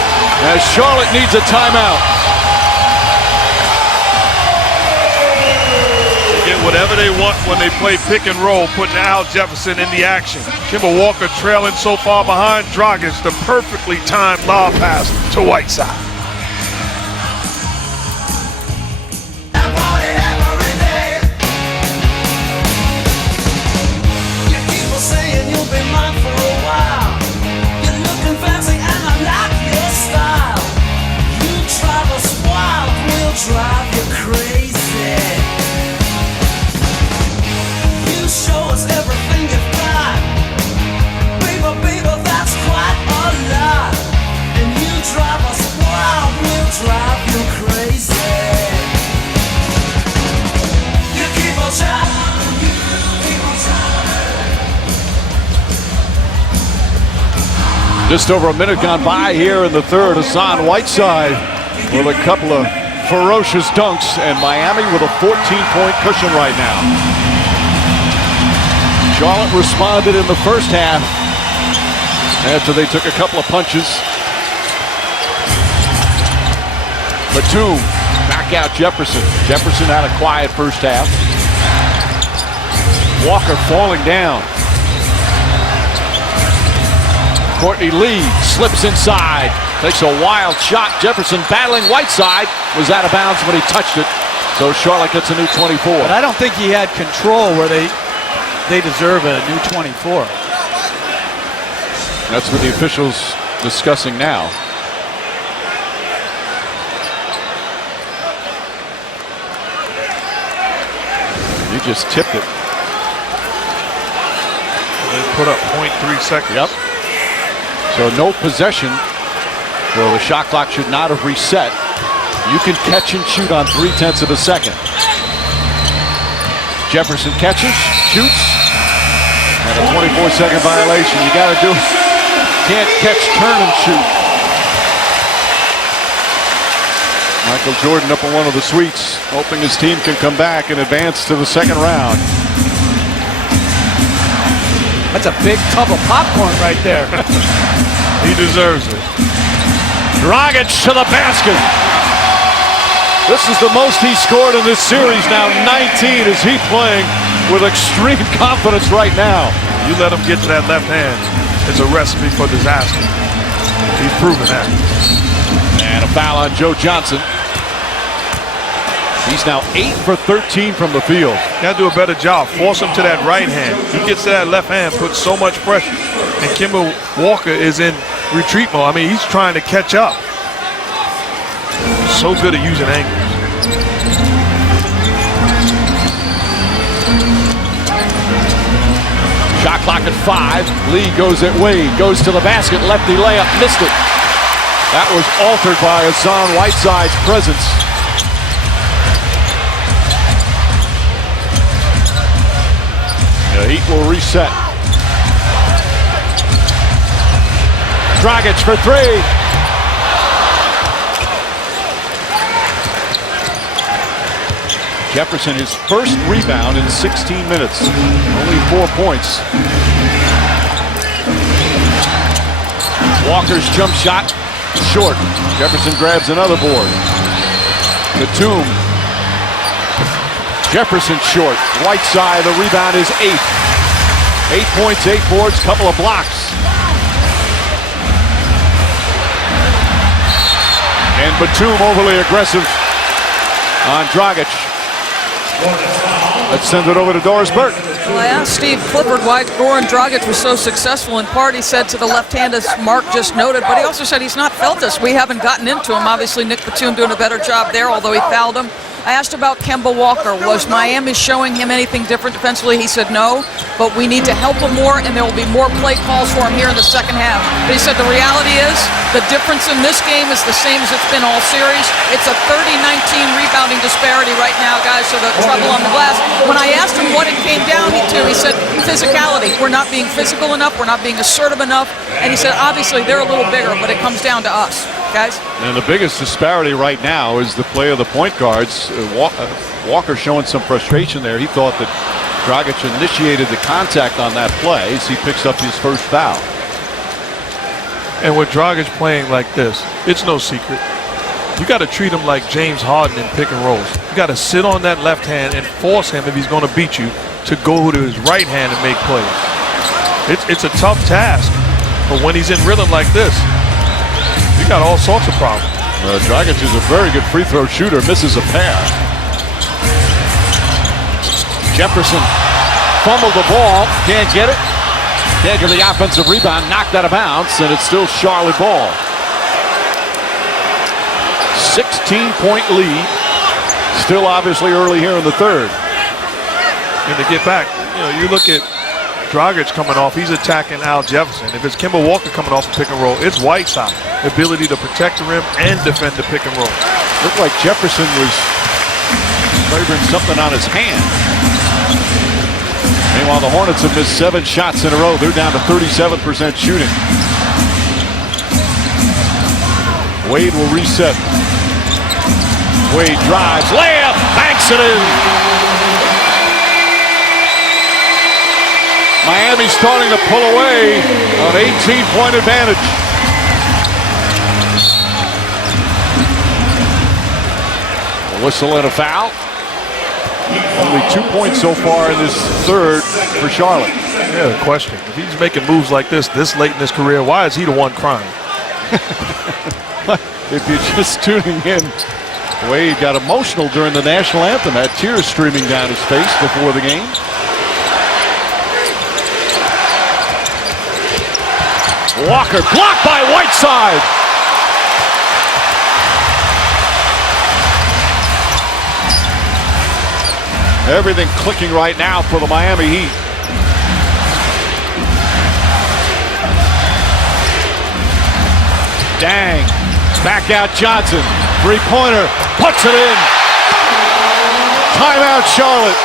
as Charlotte needs a timeout. They get whatever they want when they play pick and roll, putting Al Jefferson in the action. Kemba Walker trailing so far behind Dragic, the perfectly timed lob pass to Whiteside. Drive you crazy. You show us everything you've got. Baby, that's quite a lot. And you drive us wild, we'll drive you crazy. You keep on trying, you keep on trying. Just over a minute gone by here in the third. Hassan Whiteside with a couple of ferocious dunks, and Miami with a 14-point cushion right now. Charlotte responded in the first half after they took a couple of punches. Batum back out Jefferson. Jefferson had a quiet first half. Walker falling down. Courtney Lee slips inside, takes a wild shot. Jefferson battling Whiteside, was out of bounds when he touched it. So Charlotte gets a new 24. But I don't think he had control where they deserve a new 24. That's what the officials discussing now. He just tipped it. They put up 0.3 seconds. Yep. So no possession. So the shot clock should not have reset. You can catch and shoot on 0.3 of a second. Jefferson catches, shoots, and a 24-second violation. You got to do it. Can't catch, turn, and shoot. Michael Jordan up in one of the suites, hoping his team can come back and advance to the second round. That's a big tub of popcorn right there. He deserves it. Dragic to the basket. This is the most he scored in this series now, 19. Is he playing with extreme confidence right now? You let him get to that left hand, it's a recipe for disaster. He's proven that. And a foul on Joe Johnson. He's now 8 for 13 from the field. Got to do a better job. Force him to that right hand. He gets to that left hand, puts so much pressure. And Kemba Walker is in retreat mode. I mean, he's trying to catch up. So good at using angles. Shot clock at 5. Lee goes at Wade. Goes to the basket. Lefty layup. Missed it. That was altered by Hassan Whiteside's presence. The Heat will reset. Dragic for three. Jefferson, his first rebound in 16 minutes. Only 4 points. Walker's jump shot. Short. Jefferson grabs another board. Batum. Jefferson short. Whiteside, the rebound is 8. 8 points, 8 boards, couple of blocks. And Batum overly aggressive on Dragic. Let's send it over to Doris Burke. Well, I asked Steve Clifford why Goran Dragic was so successful. In part, he said to the left hand, as Mark just noted, but he also said he's not felt us. We haven't gotten into him. Obviously, Nick Batum doing a better job there, although he fouled him. I asked about Kemba Walker. Was Miami showing him anything different defensively? He said no, but we need to help him more, and there will be more play calls for him here in the second half. But he said the reality is the difference in this game is the same as it's been all series. It's a 30-19 rebounding disparity right now, guys, so the trouble on the glass. When I asked him what it came down to, he said physicality. We're not being physical enough. We're not being assertive enough. And he said, obviously, they're a little bigger, but it comes down to us, guys. And the biggest disparity right now is the play of the point guards. Walker showing some frustration there. He thought that Dragic initiated the contact on that play as he picks up his first foul. And with Dragic playing like this, it's no secret. You got to treat him like James Harden in pick and rolls. You got to sit on that left hand and force him, if he's going to beat you, to go to his right hand and make plays. It's a tough task, but when he's in rhythm like this, you got all sorts of problems. Dragic is a very good free throw shooter, misses a pair. Jefferson fumbled the ball, can't get it. Can't get the offensive rebound, knocked out of bounds, and it's still Charlotte ball. 16-point lead. Still obviously early here in the third. And to get back, you look at Dragic coming off, he's attacking Al Jefferson. If it's Kemba Walker coming off the pick and roll, it's Whiteside. The ability to protect the rim and defend the pick and roll. Looked like Jefferson was favoring something on his hand. Meanwhile, the Hornets have missed 7 shots in a row. They're down to 37% shooting. Wade will reset. Wade drives, layup, banks it in. Miami starting to pull away on 18-point advantage. A whistle and a foul. Only 2 points so far in this third for Charlotte. Yeah, the question. If he's making moves like this late in his career, why is he the one crying? If you're just tuning in, Wade got emotional during the national anthem, had tears streaming down his face before the game. Walker blocked by Whiteside. Everything clicking right now for the Miami Heat. Dang. Back out Johnson. Three-pointer. Puts it in. Timeout Charlotte.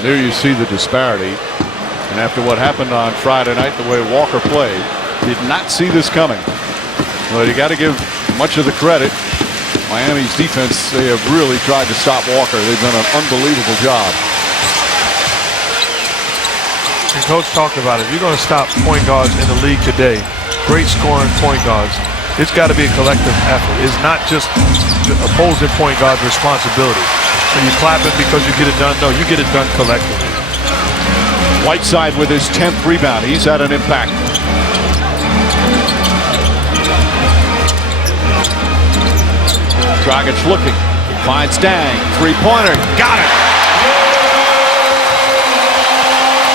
There you see the disparity, and after what happened on Friday night, the way Walker played, did not see this coming. But you got to give much of the credit. Miami's defense, they have really tried to stop Walker. They've done an unbelievable job. And Coach talked about it. If you're going to stop point guards in the league today, great scoring point guards, it's got to be a collective effort. It's not just the opposing point guard's responsibility. So you clap it because you get it done. No, you get it done collectively. Whiteside with his 10th rebound. He's had an impact. Dragic looking. Finds Dang. Three-pointer. Got it.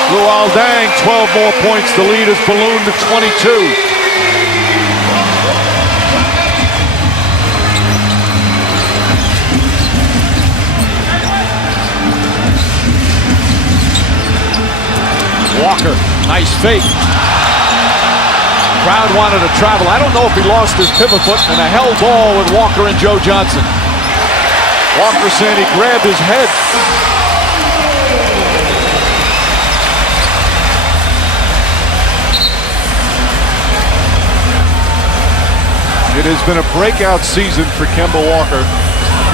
Luol Deng, 12 more points. The lead is ballooned to 22. Walker, nice fake. Crowd wanted to travel. I don't know if he lost his pivot foot and a held ball with Walker and Joe Johnson. Walker said he grabbed his head. It has been a breakout season for Kemba Walker.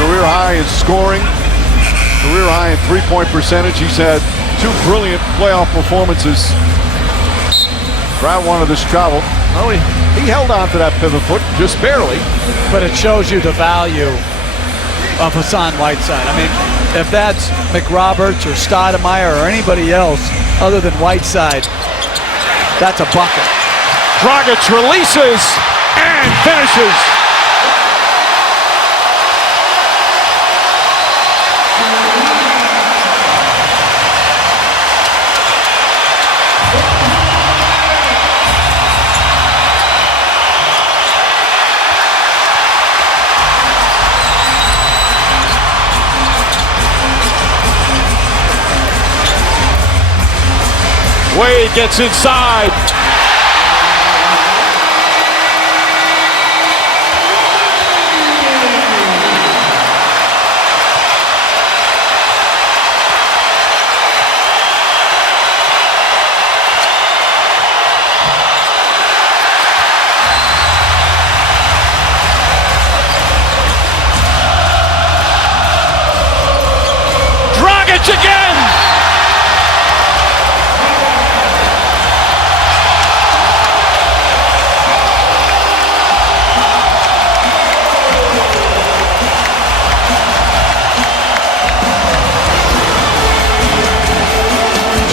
Career high in scoring, career high in three-point percentage. He's had 2 brilliant playoff performances. Crowd wanted this travel. Well, he held on to that pivot foot, just barely. But it shows you the value of Hassan Whiteside. I mean, if that's McRoberts or Stoudemire or anybody else other than Whiteside, that's a bucket. Dragic releases and finishes. Wade gets inside. Dragic again!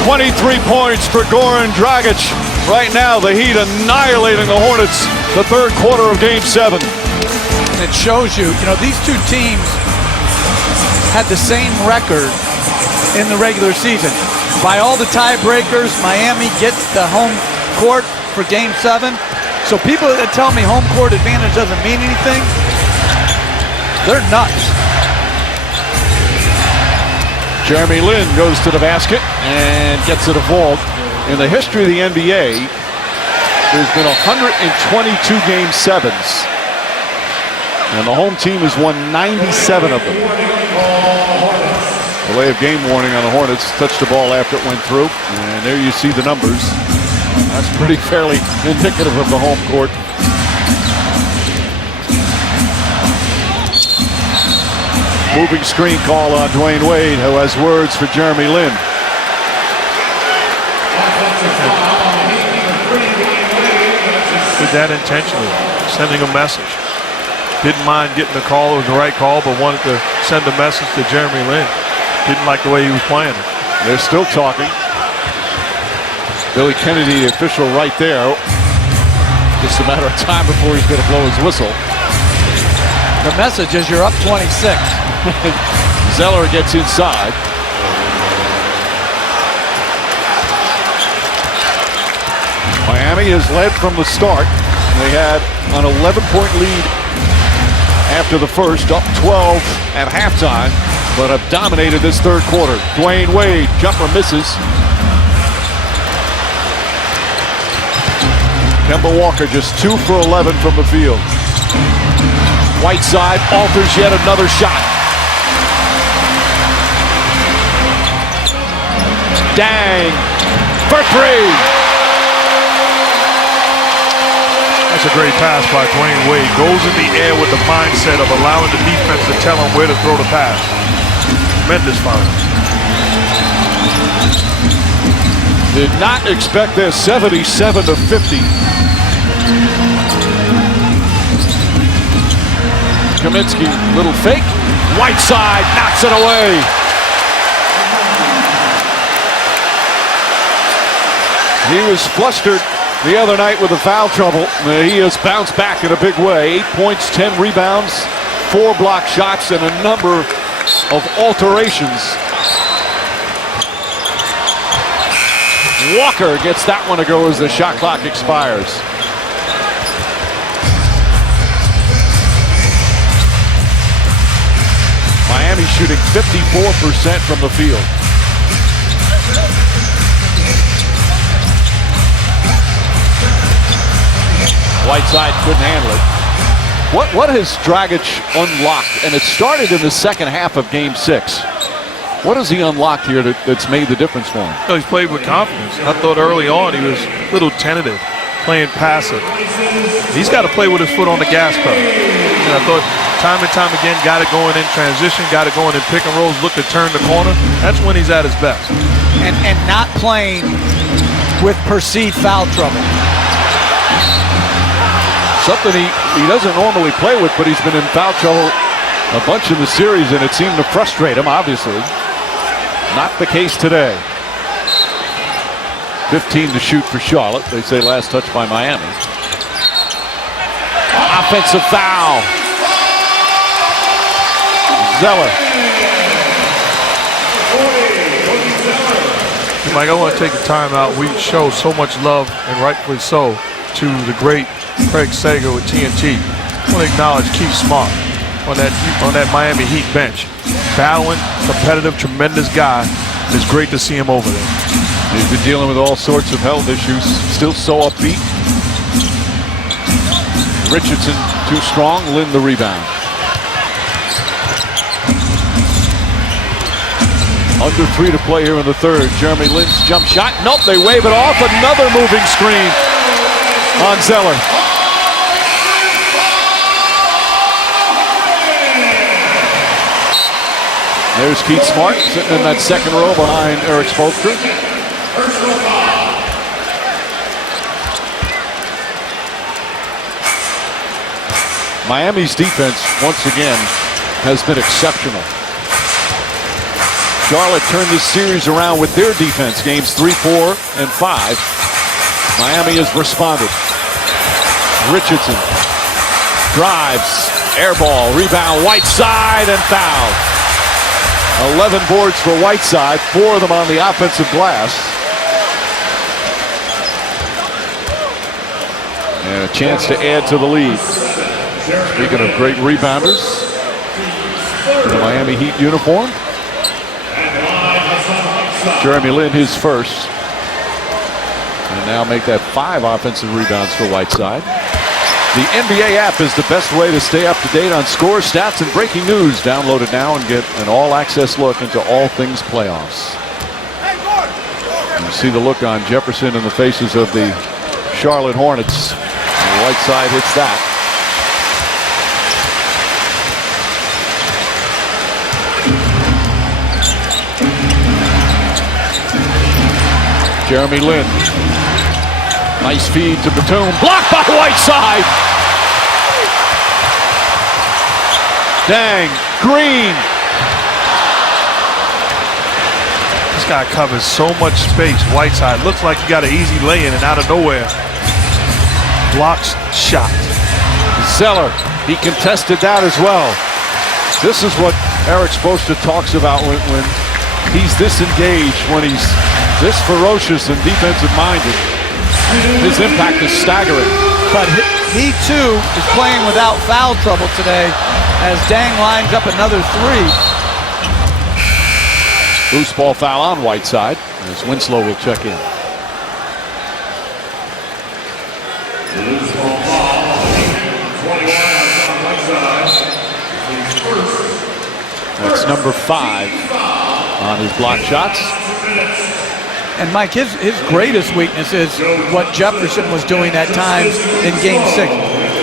"23 points for Goran Dragic." Right now, the Heat annihilating the Hornets, the third quarter of Game 7. And it shows you, these two teams had the same record in the regular season. By all the tiebreakers, Miami gets the home court for Game 7. So people that tell me home court advantage doesn't mean anything, they're nuts. Jeremy Lin goes to the basket and gets it a vault. In the history of the NBA, there's been 122 Game 7s. And the home team has won 97 of them. Delay of game warning on the Hornets. Touched the ball after it went through. And there you see the numbers. That's pretty fairly indicative of the home court. Moving screen call on Dwayne Wade, who has words for Jeremy Lin. Did that intentionally, sending a message. Didn't mind getting the call, it was the right call, but wanted to send a message to Jeremy Lin. Didn't like the way he was playing it. They're still talking. Billy Kennedy, the official right there. Just a matter of time before he's going to blow his whistle. The message is you're up 26. Zeller gets inside. Miami has led from the start. They had an 11-point lead after the first, up 12 at halftime, but have dominated this third quarter. Dwayne Wade, jumper misses. Kemba Walker just 2 for 11 from the field. Whiteside alters yet another shot. Dang for 3. That's a great pass by Dwayne Wade. Goes in the air with the mindset of allowing the defense to tell him where to throw the pass. Tremendous find. Did not expect this. 77-50. Kaminsky, little fake. Whiteside knocks it away. He was flustered the other night with the foul trouble. He has bounced back in a big way. 8 points, 10 rebounds, 4 block shots, and a number of alterations. Walker gets that one to go as the shot clock expires. Miami shooting 54% from the field. Whiteside couldn't handle it. What has Dragic unlocked? And it started in the second half of Game 6. What has he unlocked here that's made the difference for him? He's played with confidence. I thought early on he was a little tentative, playing passive. He's got to play with his foot on the gas pedal. And I thought time and time again, got it going in transition, got it going in pick and rolls, look to turn the corner. That's when he's at his best. And not playing with perceived foul trouble. Something he doesn't normally play with, but he's been in foul trouble a bunch in the series, and it seemed to frustrate him, obviously. Not the case today. 15 to shoot for Charlotte. They say last touch by Miami. Offensive foul. Zeller. Mike, I want to take a timeout. We show so much love, and rightfully so, to the great Craig Sager with TNT. I want to acknowledge Keith Smart on that Miami Heat bench. Battling, competitive, tremendous guy. It's great to see him over there. He's been dealing with all sorts of health issues. Still so upbeat. Richardson too strong. Lynn the rebound. Under 3 to play here in the third. Jeremy Lin's jump shot. Nope, they wave it off. Another moving screen on Zeller. There's Keith Smart sitting in that second row behind Eric Spoelstra. Miami's defense, once again, has been exceptional. Charlotte turned this series around with their defense, games 3, 4, and 5. Miami has responded. Richardson drives, air ball, rebound, Whiteside, and foul. 11 boards for Whiteside, 4 of them on the offensive glass. And a chance to add to the lead. Speaking of great rebounders, in the Miami Heat uniform. Jeremy Lin, his first. And now make that 5 offensive rebounds for Whiteside. The NBA app is the best way to stay up to date on scores, stats, and breaking news. Download it now and get an all-access look into all things playoffs. You see the look on Jefferson in the faces of the Charlotte Hornets. And Whiteside hits that. Jeremy Lin. Nice feed to Batum. Blocked by Whiteside. Dang. Green. This guy covers so much space. Whiteside looks like he got an easy lay-in, and out of nowhere, blocks shot. Zeller, he contested that as well. This is what Eric Spoelstra talks about when he's this engaged, when he's this ferocious and defensive-minded. His impact is staggering. But he too is playing without foul trouble today as Dang lines up another 3. Loose ball foul on Whiteside as Winslow will check in. That's number 5 on his block shots. And Mike, his greatest weakness is what Jefferson was doing at times in Game 6.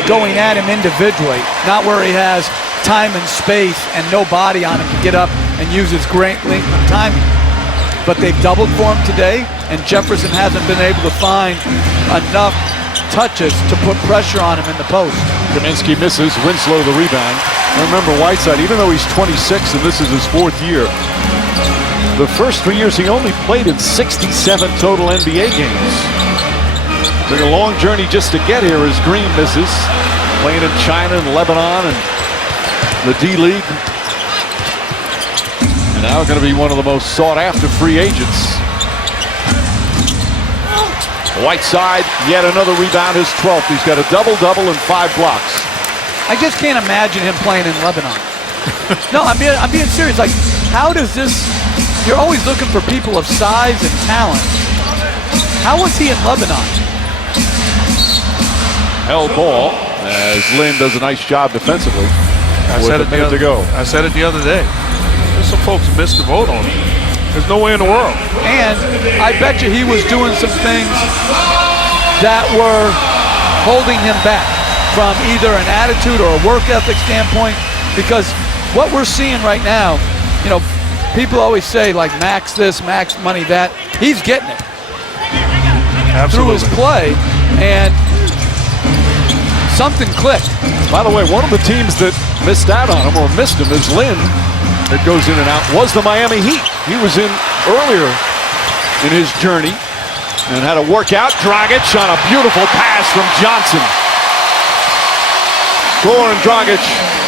Going at him individually, not where he has time and space and no body on him to get up and use his great length of timing. but they've doubled for him today, and Jefferson hasn't been able to find enough touches to put pressure on him in the post. Kaminsky misses, Winslow the rebound. And remember, Whiteside, even though he's 26 and this is his 4th year, the first 3 years he only played in 67 total NBA games. Took a long journey just to get here as Green misses. Playing in China and Lebanon and the D-League. And now going to be one of the most sought-after free agents. Whiteside, yet another rebound, his 12th. He's got a double-double and 5 blocks. I just can't imagine him playing in Lebanon. No, I'm being serious. Like, how does this... You're always looking for people of size and talent. How was he in Lebanon? Held ball as Lynn does a nice job defensively. I said it the other day. There's some folks missed the vote on him. There's no way in the world. And I bet you he was doing some things that were holding him back from either an attitude or a work ethic standpoint, because what we're seeing right now, you know, people always say like max this, max money that. He's getting it. Absolutely. Through his play, and something clicked. By the way, one of the teams that missed out on him or missed him is Lynn. That goes in and out was the Miami Heat. He was in earlier in his journey and had a workout. Dragic on a beautiful pass from Johnson. Goran Dragic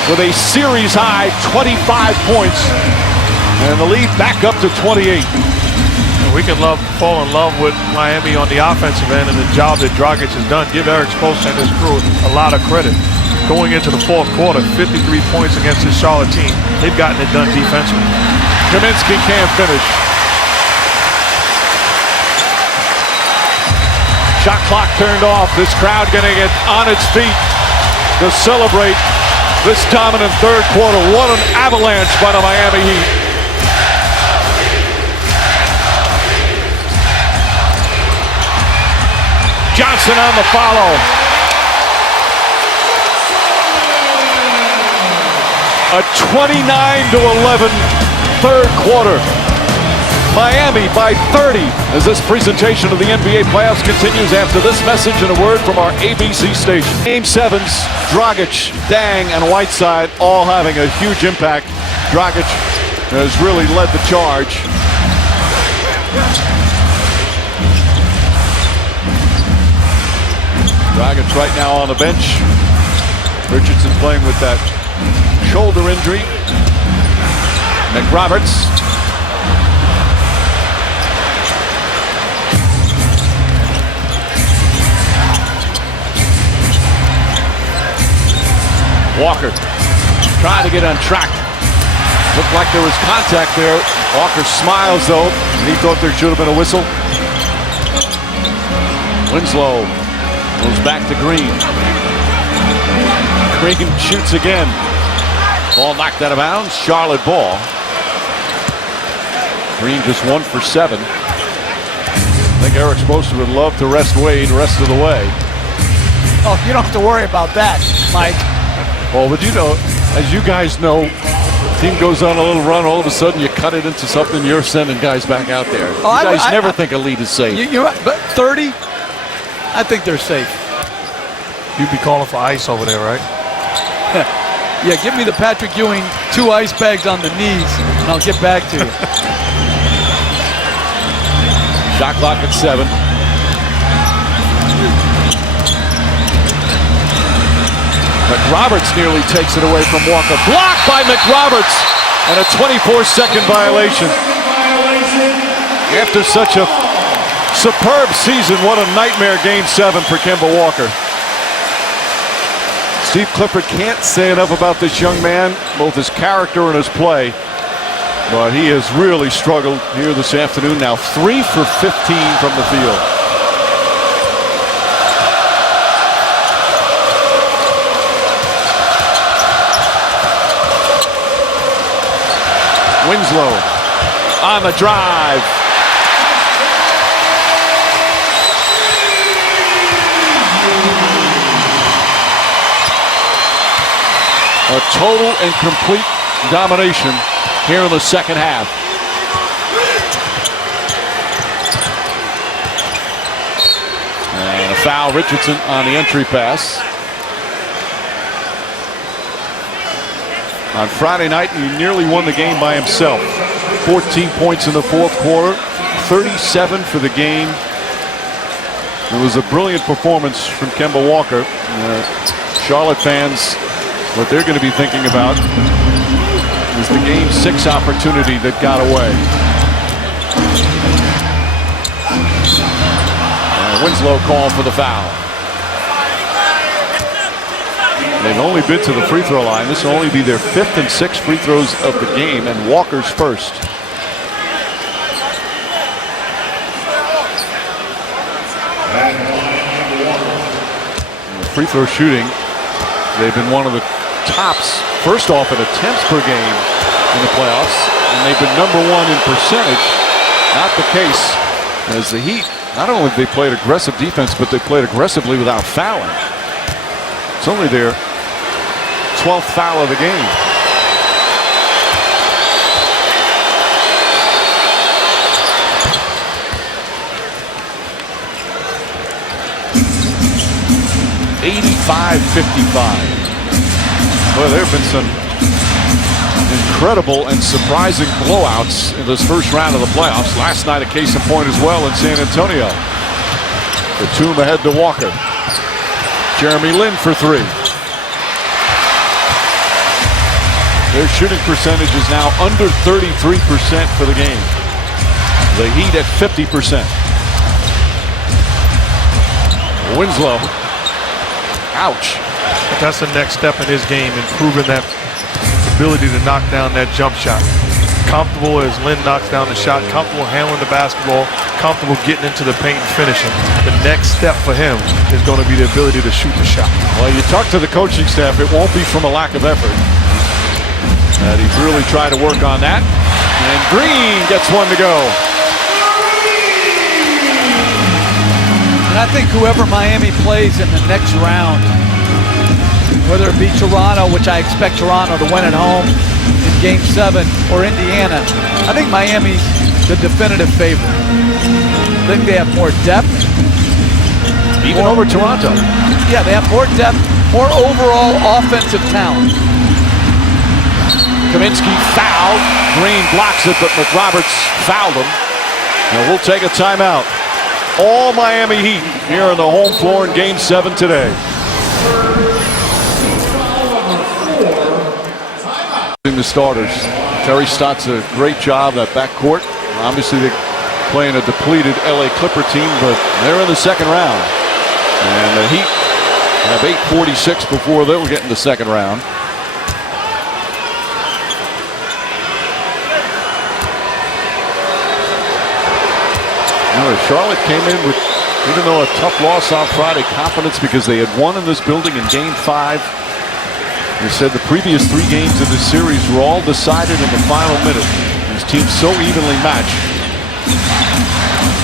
with a series high 25 points and the lead back up to 28. We can fall in love with Miami on the offensive end and the job that Dragic has done. Give Eric Spoelstra and his crew a lot of credit. Going into the 4th quarter, 53 points against this Charlotte team. They've gotten it done defensively. Kaminsky can't finish. Shot clock turned off. This crowd going to get on its feet to celebrate this dominant 3rd quarter. What an avalanche by the Miami Heat. Johnson on the follow. A 29-11 3rd quarter. Miami by 30 as this presentation of the NBA playoffs continues after this message and a word from our ABC station. Game 7's Dragic, Dang, and Whiteside all having a huge impact. Dragic has really led the charge. Dragic right now on the bench. Richardson playing with that shoulder injury. McRoberts. Walker trying to get on track. Looked like there was contact there. Walker smiles though. He thought there should have been a whistle. Winslow goes back to Green. Green shoots again. Ball knocked out of bounds. Charlotte ball. Green just 1 for 7. I think Eric Spoelstra would love to rest Wade the rest of the way. Oh, you don't have to worry about that, Mike. Well, but you know, as you guys know, team goes on a little run, all of a sudden you cut it into something, you're sending guys back out there. You guys never think a lead is safe. You're right, but 30, I think they're safe. You'd be calling for ice over there, right? Yeah, give me the Patrick Ewing 2 ice bags on the knees, and I'll get back to you. Shot clock at 7. McRoberts nearly takes it away from Walker. Blocked by McRoberts, and a 24-second violation. After such a superb season, what a nightmare Game 7 for Kemba Walker. Steve Clifford can't say enough about this young man, both his character and his play. But he has really struggled here this afternoon. Now 3 for 15 from the field. Winslow on the drive. A total and complete domination here in the second half. foul. Richardson on the entry pass. On Friday night, he nearly won the game by himself. 14 points in the fourth quarter, 37 for the game. It was a brilliant performance from Kemba Walker. Charlotte fans, what they're going to be thinking about is the Game 6 opportunity that got away. And Winslow called for the foul. They've only been to the free throw line. This will only be their 5th and 6th free throws of the game, and Walker's first. Free throw shooting, they've been one of the tops, first off in attempts per game in the playoffs, and they've been #1 in percentage. Not the case, as the Heat, not only have they played aggressive defense, but they played aggressively without fouling. It's only their 12th foul of the game. (85-55). Well, there have been some incredible and surprising blowouts in this first round of the playoffs. Last night, a case in point as well in San Antonio. Batum ahead to Walker. Jeremy Lin for three. Their shooting percentage is now under 33% for the game. The Heat at 50%. Winslow. Ouch. But that's the next step in his game, improving that ability to knock down that jump shot. Comfortable as Lin knocks down the shot, comfortable handling the basketball, comfortable getting into the paint and finishing. The next step for him is going to be the ability to shoot the shot. Well, you talk to the coaching staff, it won't be from a lack of effort. And he's really tried to work on that. And Green gets one to go. And I think whoever Miami plays in the next round, whether it be Toronto, which I expect Toronto to win at home in Game 7, or Indiana, I think Miami's the definitive favorite. I think they have more depth. Even over Toronto. Yeah, they have more depth, more overall offensive talent. Kaminsky fouled. Green blocks it, but McRoberts fouled him. And we'll take a timeout. All Miami Heat here on the home floor in Game 7 today. The starters. Terry Stotts a great job at backcourt. Obviously they're playing a depleted LA Clipper team, but they're in the second round. And the Heat have 8:46 before they'll get in the second round. Charlotte came in with, even though a tough loss on Friday, confidence because they had won in this building in Game 5. They said the previous 3 games of this series were all decided in the final minute. These teams so evenly matched.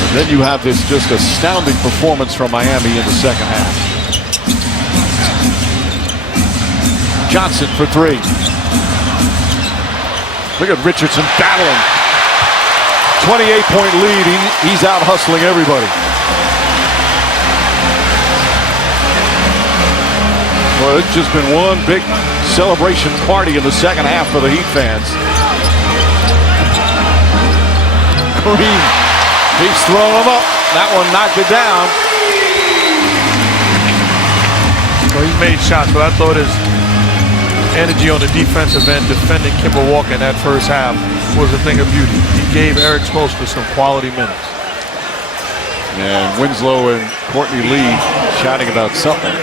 And then you have this just astounding performance from Miami in the second half. Johnson for 3. Look at Richardson battling. 28-point lead. He's out hustling everybody. Well, it's just been one big celebration party in the second half for the Heat fans. Green keeps throwing them up. That one knocked it down. Well, he's made shots, but I thought his energy on the defensive end defending Kemba Walker in that first half was a thing of beauty. He gave Eric Spoelstra some quality minutes. And Winslow and Courtney Lee chatting about something.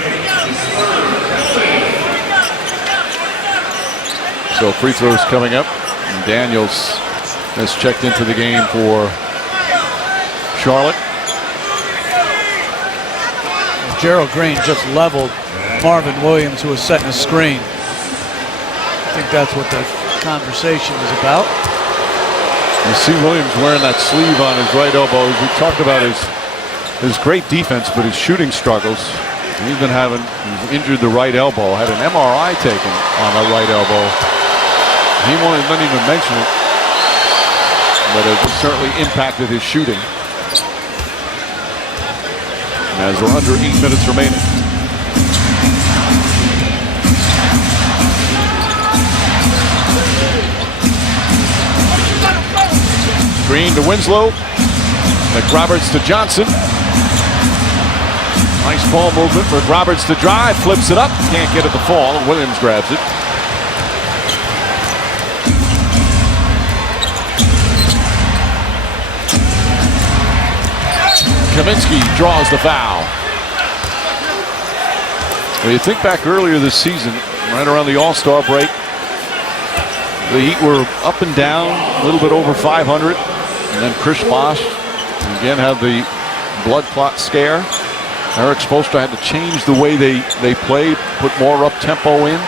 So free throws coming up. And Daniels has checked into the game for Charlotte. Gerald Green just leveled Marvin Williams, who was setting a screen. I think that's what the conversation is about. You see Williams wearing that sleeve on his right elbow. We talked about his great defense, but his shooting struggles. He's injured the right elbow, had an MRI taken on the right elbow. He didn't even mention it, but it certainly impacted his shooting. as we're under 8 minutes remaining. Green to Winslow. McRoberts to Johnson. Nice ball movement. McRoberts to drive. Flips it up. Can't get it to fall. Williams grabs it. Kaminsky draws the foul. When you think back earlier this season, right around the All-Star break, the Heat were up and down, a little bit over 500. And then Chris Bosh again had the blood clot scare. Eric Spoelstra had to change the way they played, put more up-tempo in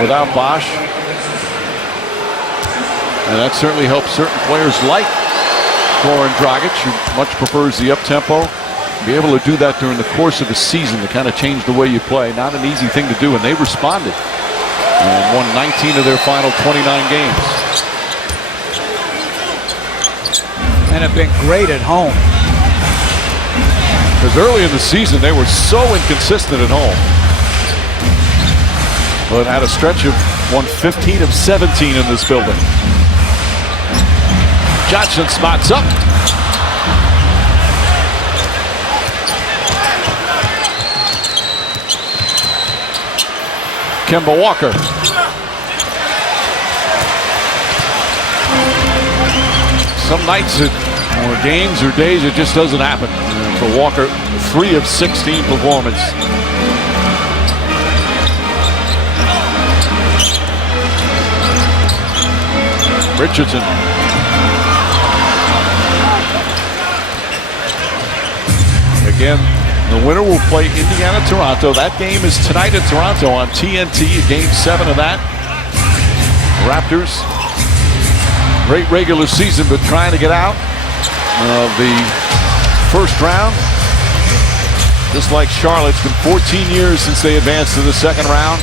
without Bosh. And that certainly helped certain players like Goran Dragic, who much prefers the up-tempo. Be able to do that during the course of a season to kind of change the way you play. Not an easy thing to do, and they responded. And won 19 of their final 29 games. And have been great at home. Because early in the season, they were so inconsistent at home. But had a stretch of won 15 of 17 in this building. Johnson spots up. Kemba Walker. Some nights or games or days it just doesn't happen. For Walker, 3 of 16 performance. Richardson. Again, the winner will play Indiana-Toronto. That game is tonight in Toronto on TNT, Game 7 of that. Raptors, great regular season, but trying to get out of the first round. Just like Charlotte, it's been 14 years since they advanced to the second round.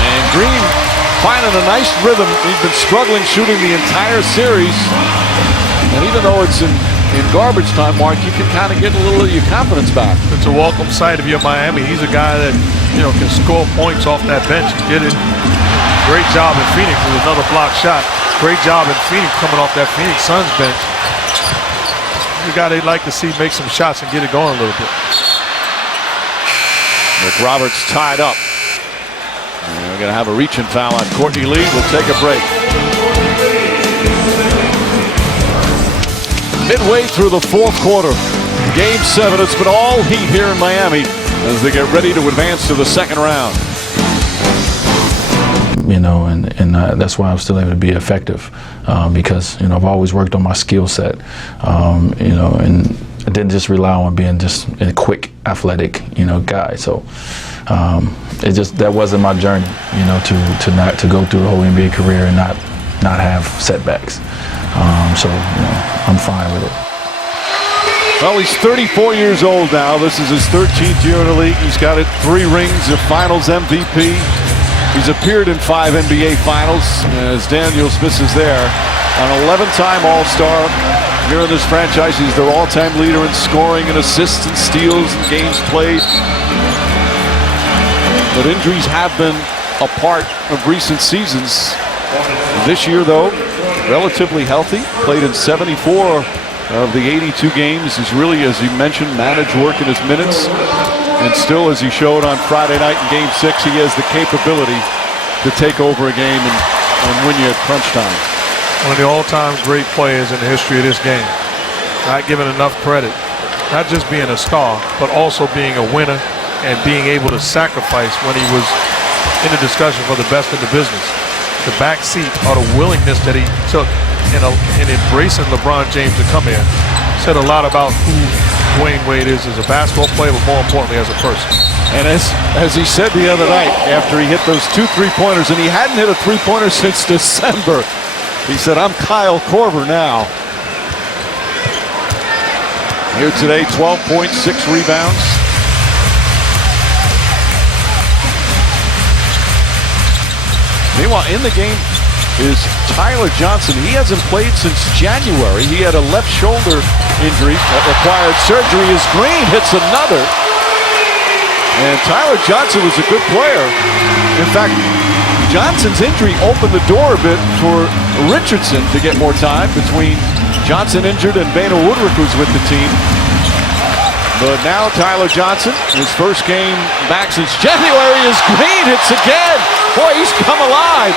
And Green finding a nice rhythm. He's been struggling shooting the entire series. And even though it's in garbage time, Mark, you can kind of get a little of your confidence back. It's a welcome sight if you're Miami. He's a guy that, can score points off that bench and get it. Great job in Phoenix with another block shot. Great job in Phoenix coming off that Phoenix Suns bench. The guy they'd like to see make some shots and get it going a little bit. McRoberts tied up. And we're going to have a reaching foul on Courtney Lee. We'll take a break. Midway through the fourth quarter, Game 7. It's been all heat here in Miami as they get ready to advance to the second round. And that's why I'm still able to be effective because I've always worked on my skill set, and I didn't just rely on being just a quick, athletic, guy. So that wasn't my journey, to go through the whole NBA career and not have setbacks. So I'm fine with it. Well, he's 34 years old now. This is his 13th year in the league. He's got 3 rings of Finals MVP. He's appeared in 5 NBA Finals, as Daniel Smith is there. An 11-time All-Star. Here in this franchise, he's their all-time leader in scoring and assists and steals and games played. But injuries have been a part of recent seasons. This year, though, relatively healthy. Played in 74 of the 82 games. He's really, as you mentioned, managed working his minutes. And still, as he showed on Friday night in Game 6, he has the capability to take over a game and win you at crunch time. One of the all-time great players in the history of this game. Not given enough credit. Not just being a star, but also being a winner and being able to sacrifice when he was in the discussion for the best in the business. The back seat or the willingness that he took in embracing LeBron James to come here said a lot about who Dwayne Wade is as a basketball player, but more importantly as a person. And as he said the other night after he hit those 2 3-pointers, and he hadn't hit a 3-pointer since December, he said, "I'm Kyle Korver now." Here today, 12 points, 6 rebounds. Meanwhile, in the game is Tyler Johnson. He hasn't played since January. He had a left shoulder injury that required surgery. As Green hits another. And Tyler Johnson was a good player. In fact, Johnson's injury opened the door a bit for Richardson to get more time between Johnson injured and Bainer Woodruff, who's with the team. But now Tyler Johnson, his first game back since January, as Green hits again. Boy, he's come alive.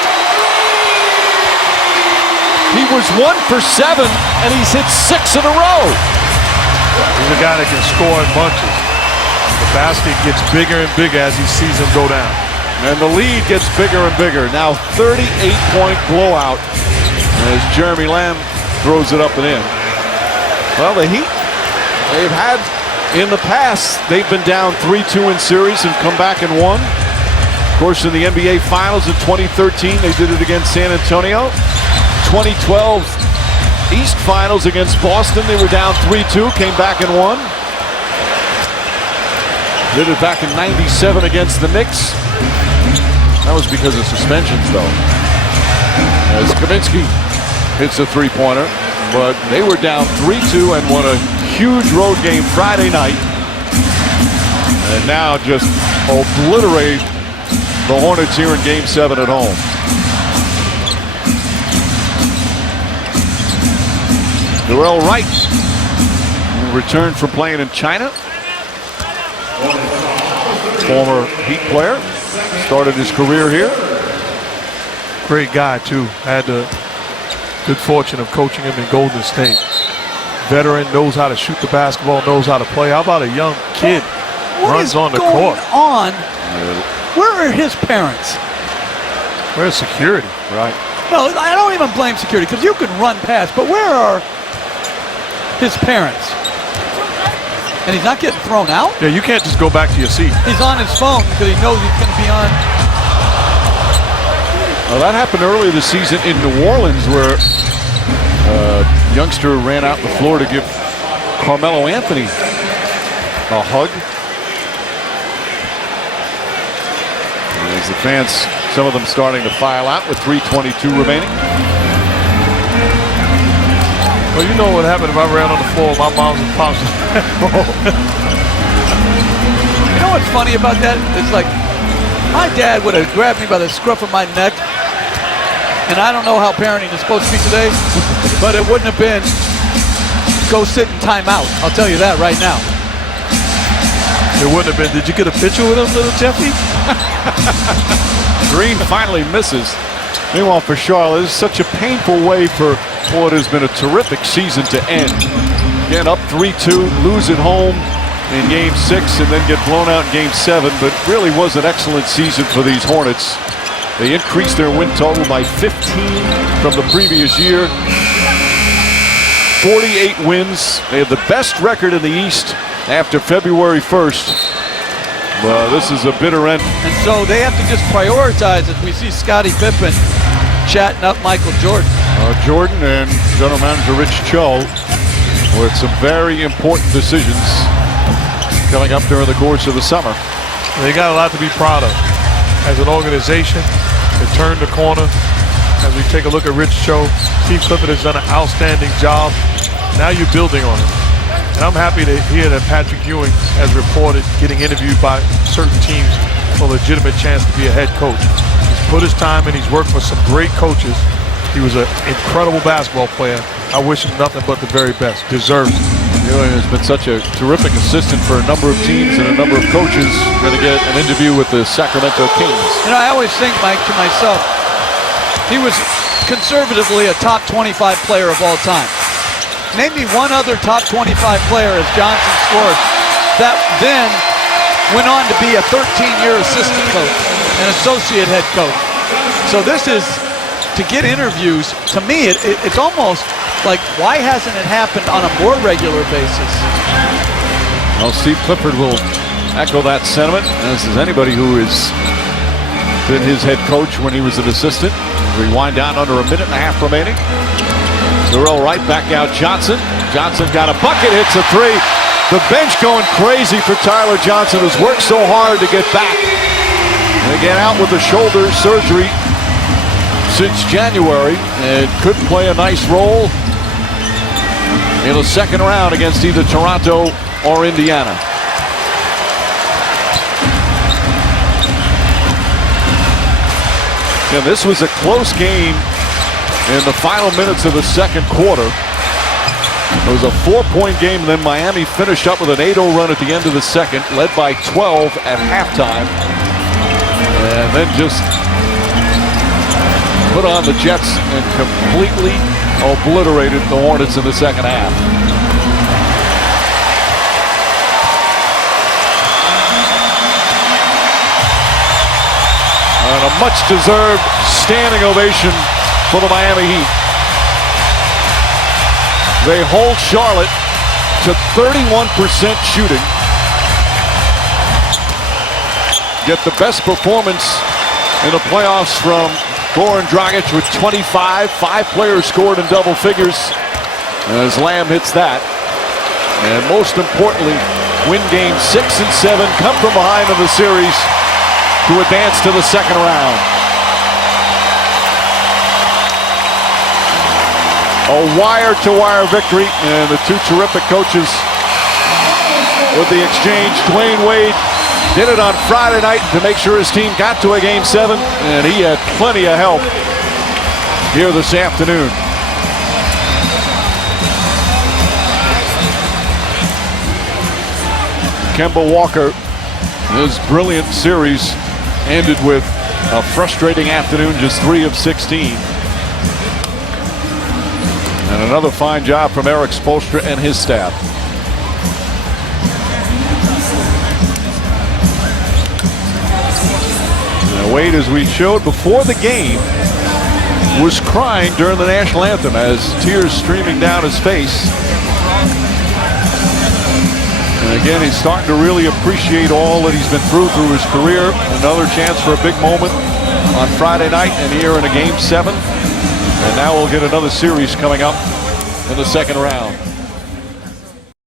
He was 1 for 7, and he's hit 6 in a row. He's a guy that can score in bunches. The basket gets bigger and bigger as he sees him go down. And the lead gets bigger and bigger. Now 38-point blowout as Jeremy Lamb throws it up and in. Well, the Heat, they've had in the past, they've been down 3-2 in series and come back and won. Of course, in the NBA Finals in 2013, they did it against San Antonio. 2012 East Finals against Boston, they were down 3-2, came back and won. Did it back in '97 against the Knicks. That was because of suspensions, though. As Kaminsky hits a three-pointer, but they were down 3-2 and won a huge road game Friday night. And now just obliterate the Hornets here in Game 7 at home. Darrell Wright returned from playing in China. Former Heat player. Started his career here. Great guy, too. Had the good fortune of coaching him in Golden State. Veteran, knows how to shoot the basketball, knows how to play. How about a young kid runs on the court? Where are his parents? Where's security? Right. No, I don't even blame security because you can run past, but where are his parents? And he's not getting thrown out? Yeah, you can't just go back to your seat. He's on his phone because he knows he's going to be on. Well, that happened earlier this season in New Orleans where a youngster ran out the floor to give Carmelo Anthony a hug. And as the fans, some of them starting to file out with 3:22 remaining. Well, you know what happened if I ran on the floor with my mom's and pops. You know what's funny about that? It's like my dad would have grabbed me by the scruff of my neck, and I don't know how parenting is supposed to be today, but it wouldn't have been go sit in timeout. I'll tell you that right now. It wouldn't have been. Did you get a picture with him, little Jeffy? Green finally misses. Meanwhile, for Charlotte, it's such a painful way for what has been a terrific season to end. Again, up 3-2, lose at home in Game 6, and then get blown out in Game 7. But really was an excellent season for these Hornets. They increased their win total by 15 from the previous year. 48 wins. They have the best record in the East after February 1st. Well, this is a bitter end. And so they have to just prioritize as we see Scottie Pippen chatting up Michael Jordan. Jordan and General Manager Rich Cho with some very important decisions coming up during the course of the summer. They got a lot to be proud of. As an organization, they turned the corner. As we take a look at Rich Cho, Steve Clifford has done an outstanding job. Now you're building on it. And I'm happy to hear that Patrick Ewing has reported getting interviewed by certain teams for a legitimate chance to be a head coach. He's put his time in. He's worked for some great coaches. He was an incredible basketball player. I wish him nothing but the very best. Deserves it. Ewing has been such a terrific assistant for a number of teams and a number of coaches. Going to get an interview with the Sacramento Kings. You know, I always think, Mike, to myself, he was conservatively a top 25 player of all time. Name me one other top 25 player, as Johnson scored, that then went on to be a 13-year assistant coach, an associate head coach. So this is, to get interviews, to me, it's almost like, why hasn't it happened on a more regular basis? Well, Steve Clifford will echo that sentiment, as is anybody who has been his head coach when he was an assistant. We wind down under a minute and a half remaining. Darrell Wright back out Johnson. Johnson got a bucket, hits a three. The bench going crazy for Tyler Johnson, who's worked so hard to get back. They get out with the shoulder surgery. since January and could play a nice role in the second round against either Toronto or Indiana. Yeah, this was a close game in the final minutes of the second quarter. It was a 4-point game, and then Miami finished up with an 8-0 run at the end of the second, led by 12 at halftime, and then just put on the Jets and completely obliterated the Hornets in the second half. And a much-deserved standing ovation for the Miami Heat. They hold Charlotte to 31% shooting. Get the best performance in the playoffs from Goran Dragic with 25. 5 players scored in double figures as Lamb hits that. And most importantly, win games 6 and 7, come from behind in the series to advance to the second round. A wire-to-wire victory, and the two terrific coaches with the exchange. Dwayne Wade did it on Friday night to make sure his team got to a Game 7, and he had plenty of help here this afternoon. Kemba Walker, his brilliant series ended with a frustrating afternoon, just 3 of 16. And another fine job from Eric Spoelstra and his staff. Now Wade, as we showed before the game, was crying during the national anthem as tears streaming down his face. And again, he's starting to really appreciate all that he's been through his career. Another chance for a big moment on Friday night and here in a Game 7. And now we'll get another series coming up in the second round.